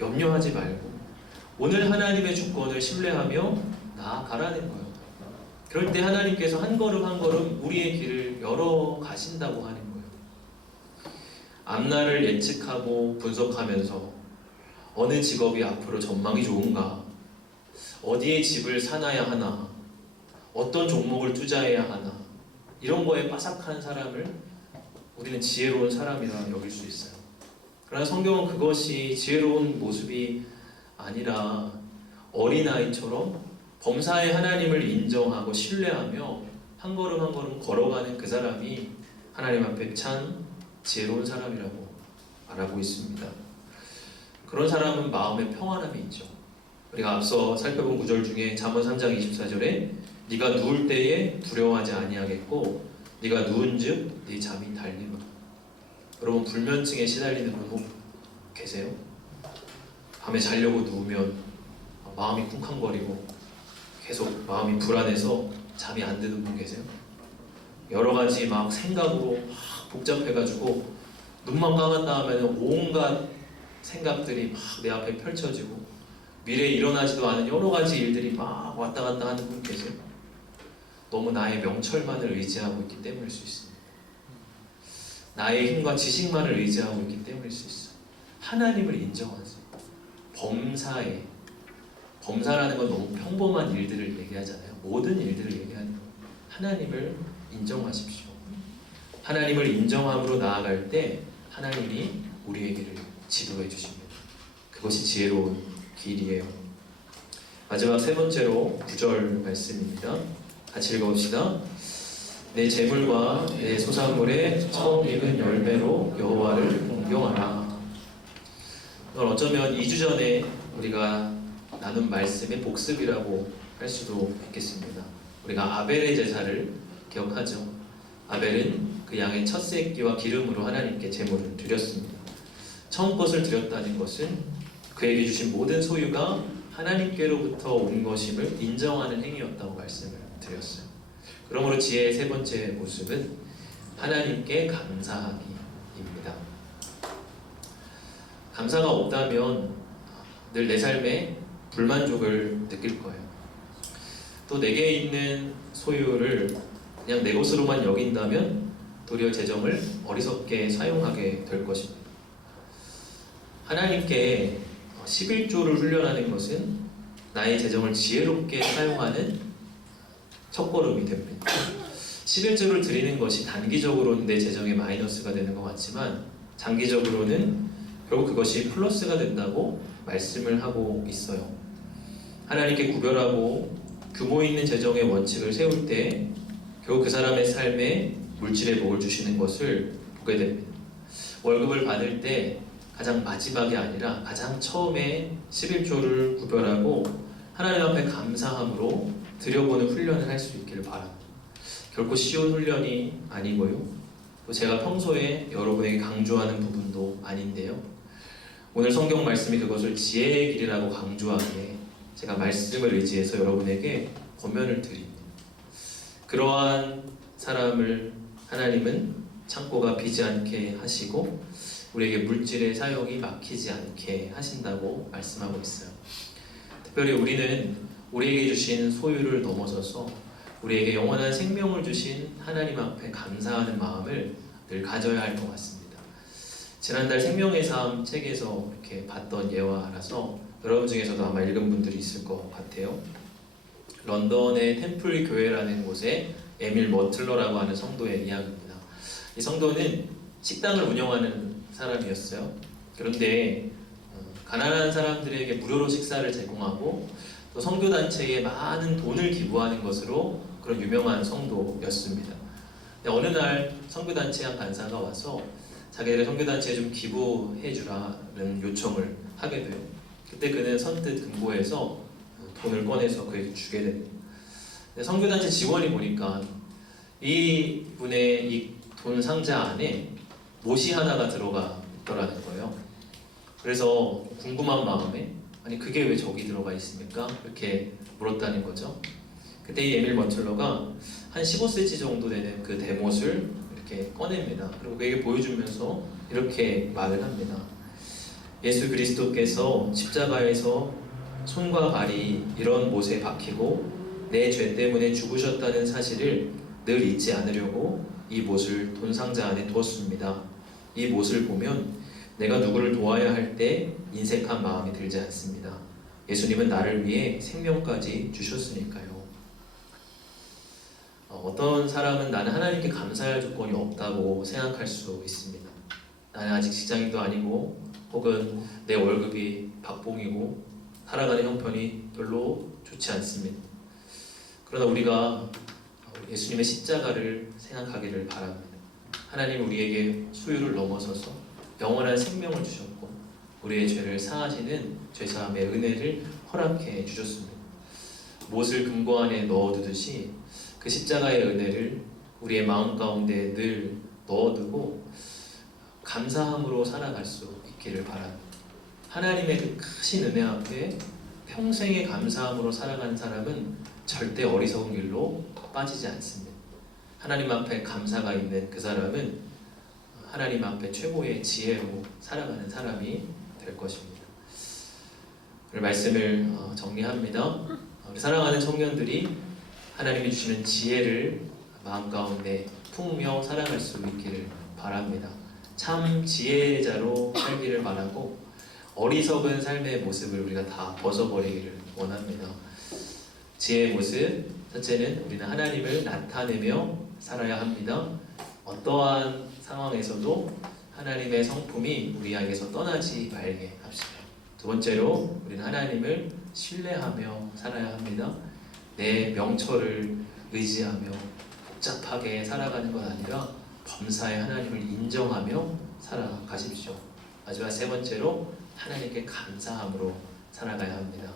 염려하지 말고 오늘 하나님의 주권을 신뢰하며 나아가라는 거예요. 그럴 때 하나님께서 한 걸음 한 걸음 우리의 길을 열어 가신다고 하는 거예요. 앞날을 예측하고 분석하면서 어느 직업이 앞으로 전망이 좋은가, 어디에 집을 사놔야 하나, 어떤 종목을 투자해야 하나, 이런 거에 빠삭한 사람을 우리는 지혜로운 사람이라 여길 수 있어요. 그러나 성경은 그것이 지혜로운 모습이 아니라 어린아이처럼 범사의 하나님을 인정하고 신뢰하며 한 걸음 한 걸음 걸어가는 그 사람이 하나님 앞에 참 지혜로운 사람이라고 말하고 있습니다. 그런 사람은 마음에 평안함이 있죠. 우리가 앞서 살펴본 구절 중에 잠언 3장 24절에 네가 누울 때에 두려워하지 아니하겠고 네가 누운즉 네 잠이 달리노라. 여러분 불면증에 시달리는 분 혹 계세요? 밤에 자려고 누우면 마음이 쿵쾅거리고 계속 마음이 불안해서 잠이 안 드는 분 계세요? 여러 가지 막 생각으로 막 복잡해가지고 눈만 감았다 하면 온갖 생각들이 막 내 앞에 펼쳐지고 미래에 일어나지도 않은 여러 가지 일들이 막 왔다 갔다 하는 분 계세요? 너무 나의 명철만을 의지하고 있기 때문일 수 있습니다. 나의 힘과 지식만을 의지하고 있기 때문일 수 있어요. 하나님을 인정하세요. 범사라는 건 너무 평범한 일들을 얘기하잖아요. 모든 일들을 얘기하는 거예요. 하나님을 인정하십시오. 하나님을 인정함으로 나아갈 때 하나님이 우리의 길을 지도해 주십니다. 그것이 지혜로운 길이에요. 마지막 세 번째로 9절 말씀입니다. 같이 읽어봅시다. 내 재물과 내 소산물의 처음 익은 열매로 여호와를 공경하라. 이건 어쩌면 2주 전에 우리가 나눈 말씀의 복습이라고 할 수도 있겠습니다. 우리가 아벨의 제사를 기억하죠. 아벨은 그 양의 첫 새끼와 기름으로 하나님께 제물을 드렸습니다. 처음 것을 드렸다는 것은 그에게 주신 모든 소유가 하나님께로부터 온 것임을 인정하는 행위였다고 말씀을 드렸어요. 그러므로 지혜의 세 번째 모습은 하나님께 감사하기입니다. 감사가 없다면 늘 내 삶에 불만족을 느낄 거예요. 또 내게 있는 소유를 그냥 내 것으로만 여긴다면 도리어 재정을 어리석게 사용하게 될 것입니다. 하나님께 11조를 훈련하는 것은 나의 재정을 지혜롭게 사용하는 첫걸음이 됩니다. 11조를 드리는 것이 단기적으로는 내 재정에 마이너스가 되는 것 같지만 장기적으로는 결국 그것이 플러스가 된다고 말씀을 하고 있어요. 하나님께 구별하고 규모 있는 재정의 원칙을 세울 때 결국 그 사람의 삶에 물질의 복을 주시는 것을 보게 됩니다. 월급을 받을 때 가장 마지막이 아니라 가장 처음에 11조를 구별하고 하나님 앞에 감사함으로 드려보는 훈련을 할 수 있기를 바랍니다. 결코 쉬운 훈련이 아니고요. 또 제가 평소에 여러분에게 강조하는 부분도 아닌데요. 오늘 성경 말씀이 그것을 지혜의 길이라고 강조하기에 제가 말씀을 의지해서 여러분에게 권면을 드립니다. 그러한 사람을 하나님은 창고가 비지 않게 하시고 우리에게 물질의 사용이 막히지 않게 하신다고 말씀하고 있어요. 특별히 우리는 우리에게 주신 소유를 넘어서서 우리에게 영원한 생명을 주신 하나님 앞에 감사하는 마음을 늘 가져야 할 것 같습니다. 지난달 생명의 삶 책에서 이렇게 봤던 예화라서 여러분 중에서도 아마 읽은 분들이 있을 것 같아요. 런던의 템플 교회라는 곳에 에밀 머틀러라고 하는 성도의 이야기입니다. 이 성도는 식당을 운영하는 사람이었어요. 그런데 가난한 사람들에게 무료로 식사를 제공하고 또 선교단체에 많은 돈을 기부하는 것으로 그런 유명한 성도였습니다. 어느 날 선교단체 한 간사가 와서 자기들의 선교단체에 좀 기부해 주라는 요청을 하게 돼요. 그때 그는 선뜻 금고에서 돈을 꺼내서 그에게 주게 됩니다. 근데 선교단체 직원이 보니까 이 분의 이 돈 상자 안에 못이 하나가 들어가 있더라는 거예요. 그래서 궁금한 마음에 아니 그게 왜 저기 들어가 있습니까? 이렇게 물었다는 거죠. 그때 이 에밀 버틀러가 한 15cm 정도 되는 그 대못을 이렇게 꺼냅니다. 그리고 그에게 보여주면서 이렇게 말을 합니다. 예수 그리스도께서 십자가에서 손과 발이 이런 못에 박히고 내 죄 때문에 죽으셨다는 사실을 늘 잊지 않으려고 이 못을 돈상자 안에 두었습니다. 이 못을 보면 내가 누구를 도와야 할 때 인색한 마음이 들지 않습니다. 예수님은 나를 위해 생명까지 주셨으니까요. 어떤 사람은 나는 하나님께 감사할 조건이 없다고 생각할 수 있습니다. 나는 아직 직장인도 아니고 혹은 내 월급이 박봉이고 살아가는 형편이 별로 좋지 않습니다. 그러나 우리가 예수님의 십자가를 생각하기를 바랍니다. 하나님 우리에게 수유를 넘어서서 영원한 생명을 주셨고 우리의 죄를 사하시는 죄사함의 은혜를 허락해 주셨습니다. 못을 금고 안에 넣어두듯이 그 십자가의 은혜를 우리의 마음 가운데 늘 넣어두고 감사함으로 살아갈 수 있기를 바랍니다. 하나님의 그 크신 은혜 앞에 평생의 감사함으로 살아가는 사람은 절대 어리석은 길로 빠지지 않습니다. 하나님 앞에 감사가 있는 그 사람은 하나님 앞에 최고의 지혜로 살아가는 사람이 될 것입니다. 오늘 말씀을 정리합니다. 우리 사랑하는 청년들이 하나님이 주시는 지혜를 마음 가운데 품으며 살아갈 수 있기를 바랍니다. 참 지혜자로 살기를 바라고 어리석은 삶의 모습을 우리가 다 벗어버리기를 원합니다. 지혜의 모습, 첫째는 우리는 하나님을 나타내며 살아야 합니다. 어떠한 상황에서도 하나님의 성품이 우리에게서 떠나지 말게 합시다. 두 번째로 우리는 하나님을 신뢰하며 살아야 합니다. 내 명철을 의지하며 복잡하게 살아가는 것 아니라 범사의 하나님을 인정하며 살아가십시오. 마지막 세 번째로 하나님께 감사함으로 살아가야 합니다.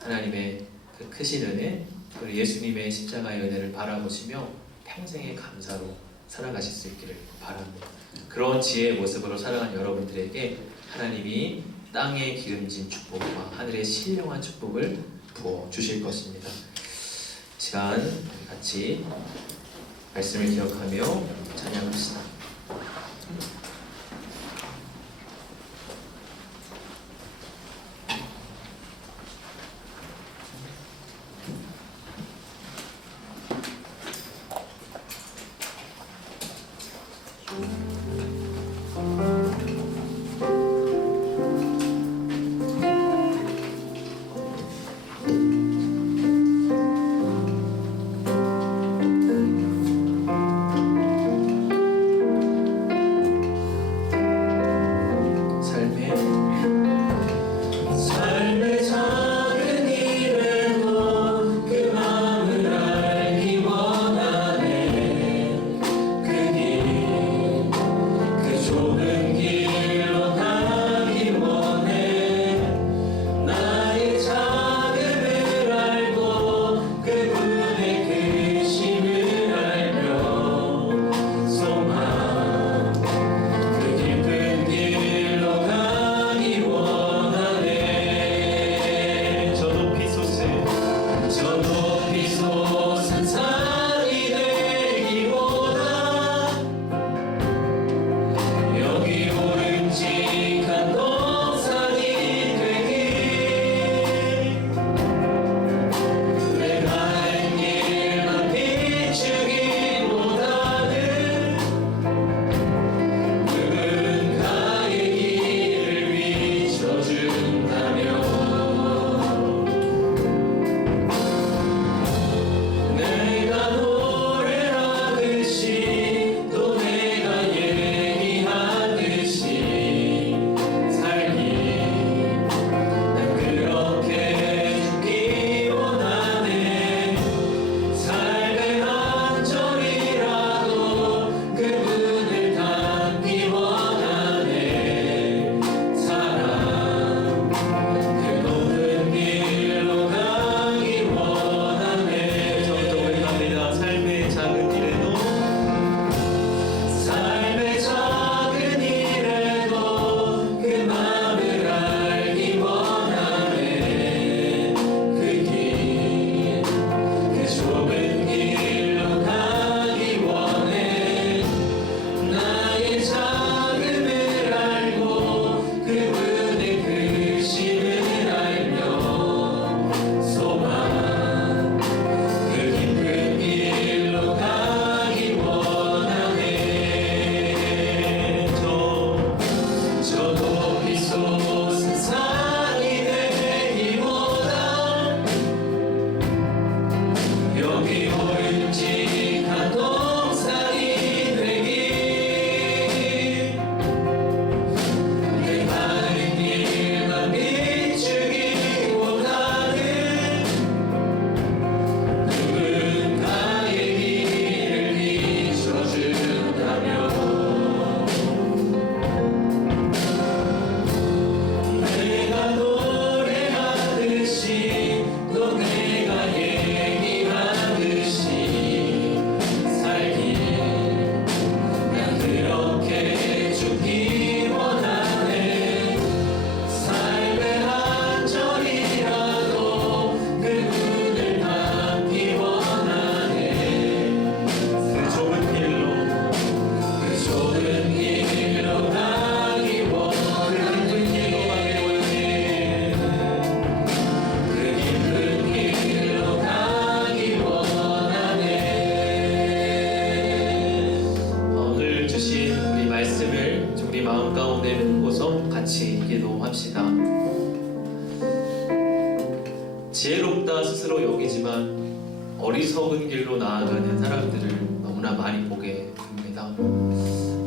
하나님의 그 크신 은혜, 그리고 예수님의 십자가의 은혜를 바라보시며 평생의 감사로 살아가실 수 있기를 바랍니다. 그런 지혜의 모습으로 살아간 여러분들에게 하나님이 땅에 기름진 축복과 하늘의 신령한 축복을 부어 주실 것입니다. 시간 같이 말씀을 기억하며 찬양합시다. 같이 기도합시다. 지혜롭다 스스로 여기지만 어리석은 길로 나아가는 사람들을 너무나 많이 보게 됩니다.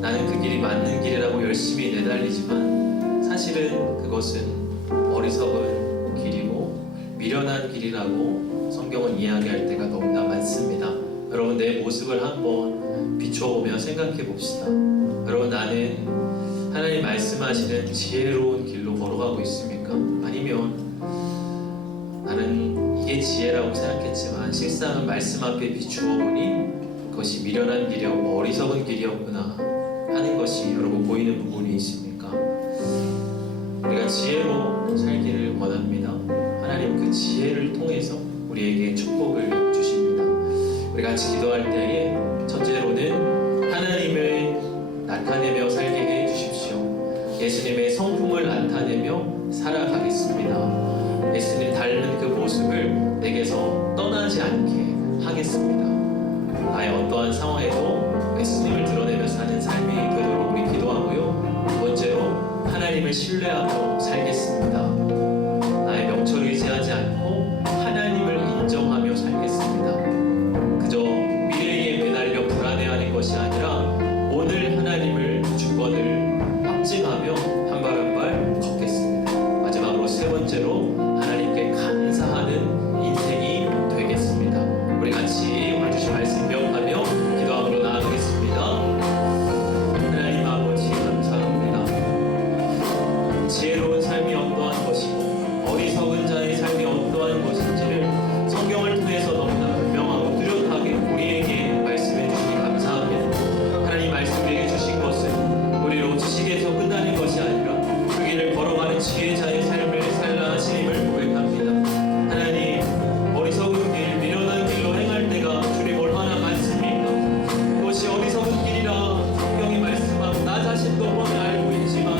나는 그 길이 맞는 길이라고 열심히 내달리지만 사실은 그것은 어리석은 길이고 미련한 길이라고 성경은 이야기할 때가 너무나 많습니다. 여러분, 내 모습을 한번 비춰보며 생각해 봅시다. 여러분, 나는 하나님 말씀하시는 지혜로운 길로 걸어가고 있습니까? 아니면 나는 이게 지혜라고 생각했지만 실상은 말씀 앞에 비추어 보니 그것이 미련한 길이었고 어리석은 길이었구나 하는 것이 여러분 보이는 부분이 있습니까? 우리가 지혜로 살기를 원합니다. 하나님 그 지혜를 통해서 우리에게 축복을 주십니다. 우리 같이 기도할 때에 첫째로는 하나님을 나타내며 살게 해 주십시오. 예수님의 성품을 나타내며 살아가겠습니다. 예수님 닮은 그 모습을 내게서 떠나지 않게 하겠습니다. 나의 어떠한 상황에도 예수님을 드러내며 사는 삶이 되도록 우리 기도하고요. 두 번째로 하나님을 신뢰하고 살겠습니다. 나의 명철을 의지하지 않고 하나님을 인정하며 살겠습니다. 그저 미래에 매달려 불안해하는 것이 아니라 오늘 하나님을 주권을 확증하며 한 발 한 발 걷겠습니다. 마지막으로 세 번째로 하나님께 감사하는 인생이 되겠습니다. 우리 같이 오늘 주신 말씀 명하며 기도함으로 나아가겠습니다. 하나님 아버지 감사합니다. 지혜로운 삶이 어떠한 것이고 어리석은 자의 삶이 어떠한 것인지를 성경을 통해서 너무나 분명하고 뚜렷하게 우리에게 말씀해 주시니 감사합니다. 하나님 말씀 우리에게 주신 것은 우리로 지식에서 끝나는 것이 아니라 그 길을 걸어가는 지혜자의 삶을 살라 하시님을 고백합니다. 하나님, 어리석은 길, 미련한 길로 행할 때가 주님 얼마나 많습니까? 그것이 어리석은 길이라 성경이 말씀하고 나 자신도 뻔히 알고 있지만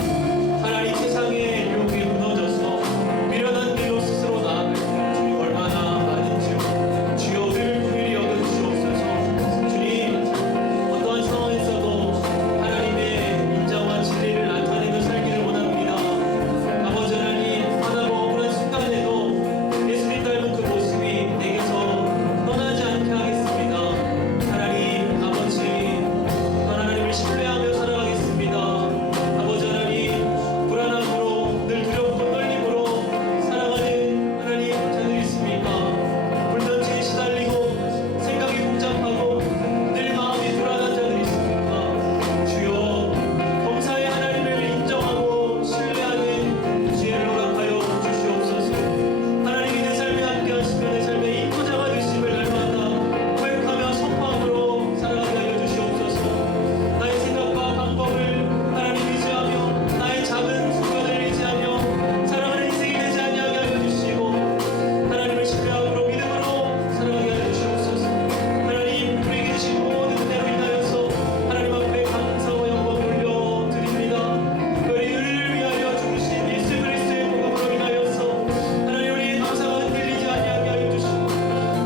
하나님 세상의 유혹에 무너져서 미련한 길로 스스로 나아갈 때 주님 얼마나 많은지 주여 늘 긍휼히 여겨 주옵소서. 주님, 어떠한 상황에서도 하나님의 인자와 진리를 나타내며 살기를 원합니다. 아버지 하나님, 하나고 억울한 순간에도 예수님 닮은 그 모습이 내게서 떠나지 않게 하겠습니다. 하나님 아버지, 하나님을 신뢰하며 살아가겠습니다. 아버지 하나님, 불안함으로 늘 두렵고 떨림으로 살아가는 하나님 자들이 있습니까? 불던지에 시달리고 생각이 복잡하고 늘 마음이 불안한 자들이 있습니까? 주여, 범사의 하나님을 인정하고 신뢰하는 지혜를 허락하여 주시옵소서. 하나님이 내 삶에 함께 하시며 내 삶의 인도자가 되심을 날마다 고백하며 선포함으로 살아가게 하여 주시옵소서. 나의 생각과 방법을 하나님 의지하며 나의 작은 소견을 의지하며 살아가는 인생이 되지 아니하게 하여 주시고 하나님을 신뢰함으로 믿음으로 살아가게 하여 주시옵소서. 하나님, 우리에게 주신 모든 은혜로 인하여서 하나님 앞에 감사와 영광을 올려드립니다. 우리 의를 위하여 죽으신 예수 그리스도의 복음으로 인하여서 하나님, 우리의 감사가 흔들리지 아니하게 하여 주시고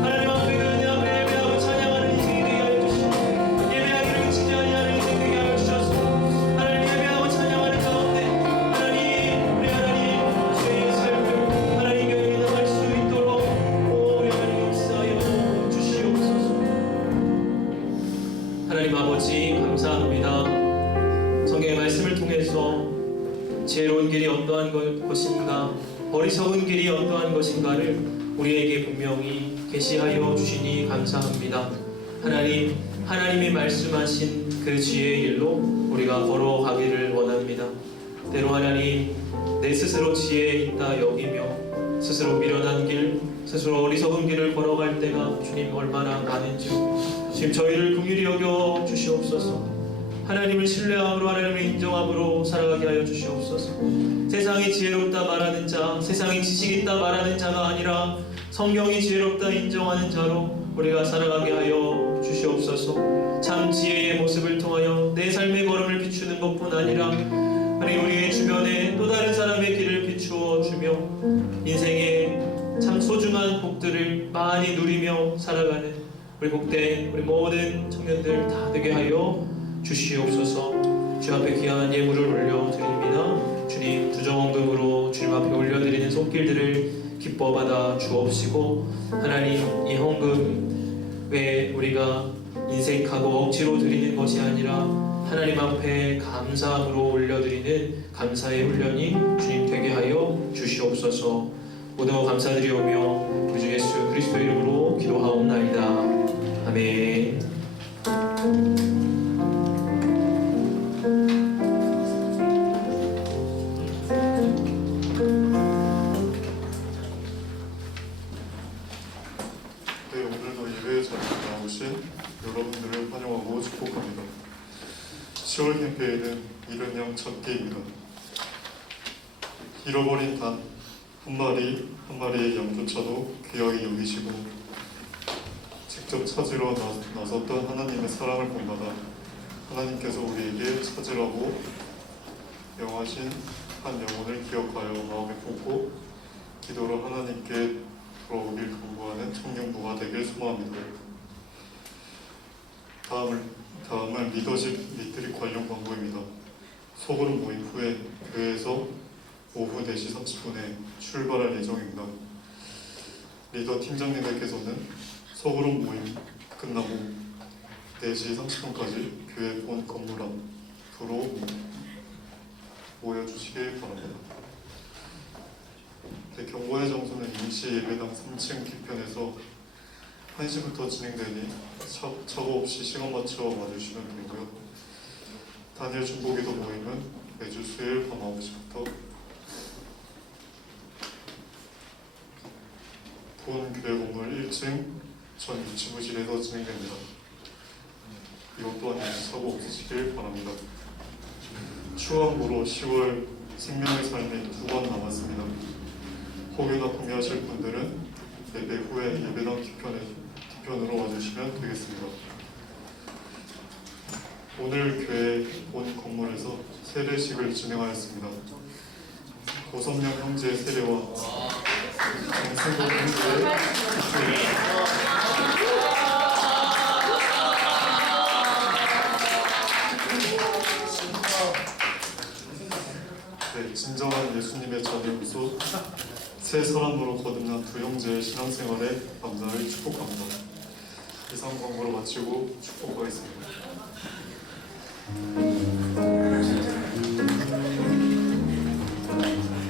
하나님 앞에 그 은혜 앞에 예배하고 찬양하는 인생이 되게 하여 주시고 예배하기를 그치지 아니하는 인생 되게 하여 주셔서 하나님, 예배하고 찬양하는 가운데 하나님, 우리 하나님 주의 삶을 하나님 교회에 나갈 수 있도록 우리 하나님 역사하여 주시옵소서. 하나님 아버지 감사합니다. 성경의 말씀을 통해서 지혜로운 길이 어떠한 것인가, 어리석은 길이 어떠한 것인가를 우리에게 분명히 계시하여 주시니 감사합니다. 하나님, 하나님이 말씀하신 그 지혜의 길로 우리가 걸어가기를 원합니다. 때로 하나님, 내 스스로 지혜에 있다 여기며 스스로 미련한 길, 스스로 어리석은 길을 걸어갈 때가 주님 얼마나 많은지 지금 저희를 긍휼히 여겨 주시옵소서. 하나님을 신뢰함으로 하나님을 인정함으로 살아가게 하여 주시옵소서. 세상이 지혜롭다 말하는 자, 세상이 지식 있다 말하는 자가 아니라 성경이 지혜롭다 인정하는 자로 우리가 살아가게 하여 주시옵소서. 참 지혜의 모습을 통하여 내 삶의 걸음을 비추는 것뿐 아니라 하나님, 우리의 주변에 또 다른 사람의 길을 비추어 주며 인생의 참 소중한 복들을 많이 누리며 살아가는 우리 복된 우리 모든 청년들 다 되게 하여 주시옵소서. 주 앞에 귀한 예물을 올려드립니다. 주님, 손길들을 기뻐 받아 주옵시고 하나님 이 헌금에 우리가 인색하고 억지로 드리는 것이 아니라 하나님 앞에 감사함으로 올려드리는 감사의 훈련이 주님 되게 하여 주시옵소서. 모두 감사드리오며 우리 주 예수 그리스도 이름으로 기도하옵나이다. 아멘. 네, 오늘도 예배 자리에 나오신 여러분들을 환영하고 축복합니다. 10월 캠페인은 이른 양 찾기입니다. 잃어버린 단 한 마리의 양조차도 귀하게 여기시고 직접 찾으러 나섰던 하나님의 사랑을 본받아 하나님께서 우리에게 찾으라고 명하신 한 영혼을 기억하여 마음에 품고 기도로 하나님께 돌아오길 간구하는 청년부가 되길 소망합니다. 다음은 리더십 리트릿 관련 광고입니다. 소그룹 모임 후에 교회에서 오후 4시 30분에 출발할 예정입니다. 리더 팀장님들께서는 소그룹 모임 끝나고 4시 30분까지 교회 본 건물 앞으로 모여주시길 바랍니다. 네, 경고의 장소는 임시 예배당 3층 뒤편에서 1시부터 진행되니 착오 없이 시간 맞춰 와주시면 되고요. 단일 중보기도 모임은 매주 수요일 밤 9시부터 본 교회 건물 1층 전 유치부실에서 진행됩니다. 이것 또한 착오 없으시길 바랍니다. 추가로 10월 생명의 삶이 2번 남았습니다. 혹여나 구매하실 분들은 예배 후에 예배당 뒤편으로 와주시면 되겠습니다. 오늘 교회 본 건물에서 세례식을 진행하였습니다. 고선명 형제의 세례와 정승복 형제의 네, 진정한 예수님의 자녀로서 새 사람으로 거듭난 두 형제의 신앙생활에 감사를 축복합니다. 이상 광고로 마치고 축복하겠습니다.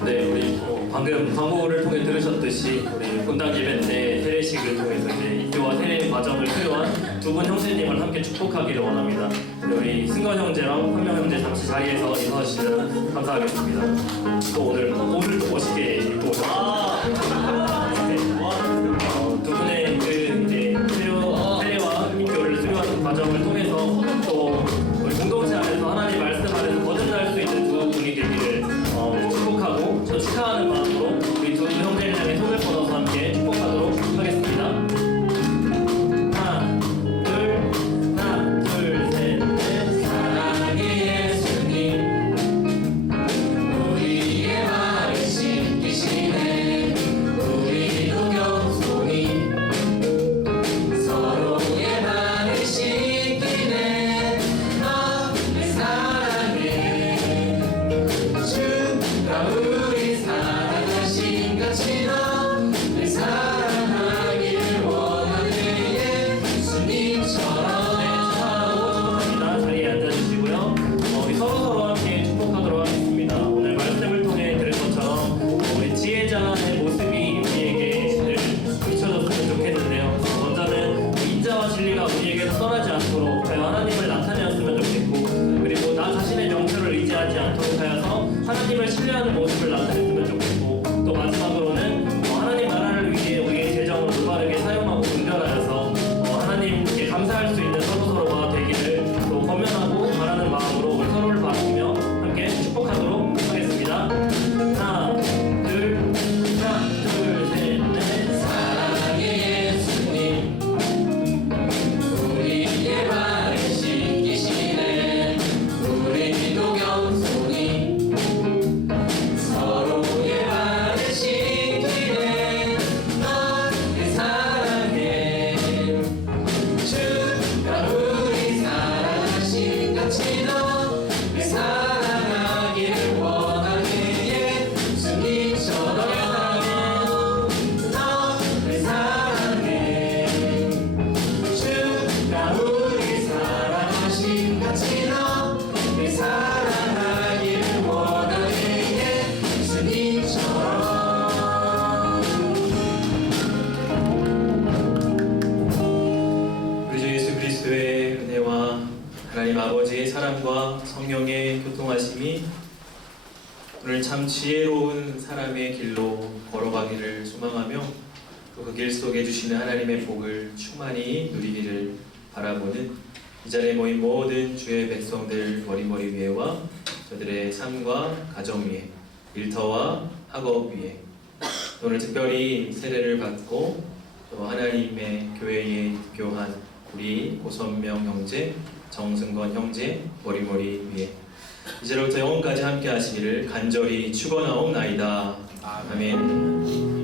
네, 우리 방금 광고를 통해 들으셨듯이 우리 본당 예배 때 세례식을 통해서 이제 입교와 세례 과정을 필요한 두 분 형제님을 함께 축복하기를 원합니다. 네, 우리 승건 형제랑 황명 형제 잠시 자리에서 인사하시면 감사하겠습니다. 또 오늘도 멋있게 입고 오셨습니다. 네, 두 분의 그 이제 세례와 입교를 수료하는 과정을 통해서 또 우리 공동체 안에서 하나님 말씀 안에서 거듭날 수 있는 두 분이 되기를 축복하고 저 축하하는 마음으로 우리 두 형제를 향해 손을 뻗어서 함께 축복하도록 하겠습니다. 하나, 둘, 셋, 넷. 사랑의 예수님, 우리의 마음을 심기시네. 우리도 겸손히 서로의 마음을 심기네. 내 사랑해 주가 우리 사랑하신 같이 널 사랑하기를 원하네. 예수님처럼. 네, 축하하고 축복합니다. 자리에 앉아주시고요. 우리 서로 함께 축복하도록 하겠습니다. 오늘 말씀을 통해 들은 것처럼 우리 지혜자의 모습이 우리에게 늘 비춰졌으면 좋겠는데요. 먼저는 인자와 진리가 우리에게서 떠나지 않도록 하여 하나님을 나타내었으면 좋겠고, 그리고 나 자신의 명철을 의지하지 않도록 하여서 하나님을 신뢰하는 모습을 나타냈으면 좋겠고, 또 마지막으로는 하나님 나라를 위해 우리의 재정을 올바르게 사용하고 분별하여서 하나님께 감사할 수 있는 서로가 되기를 또 권면하고 바라는 마음으로 우리 서로를 바라보며 함께 축복하도록 하겠습니다. 하나, 둘, 셋, 넷. 사랑의 예수님, 우리의 마음을 심기시네. 우리도 겸손히 사랑과 성령의 교통하심이 오늘 참 지혜로운 사람의 길로 걸어가기를 소망하며 또 그 길 속에 주시는 하나님의 복을 충만히 누리기를 바라보는 이 자리에 모인 모든 주의 백성들 머리머리 위에와 저들의 삶과 가정 위에 일터와 학업 위에 오늘 특별히 세례를 받고 또 하나님의 교회에 입교한 우리 고선명 형제, 정승건 형제 머리머리 위에 이제로부터 영원까지 함께 하시기를 간절히 축원하옵나이다. 아멘.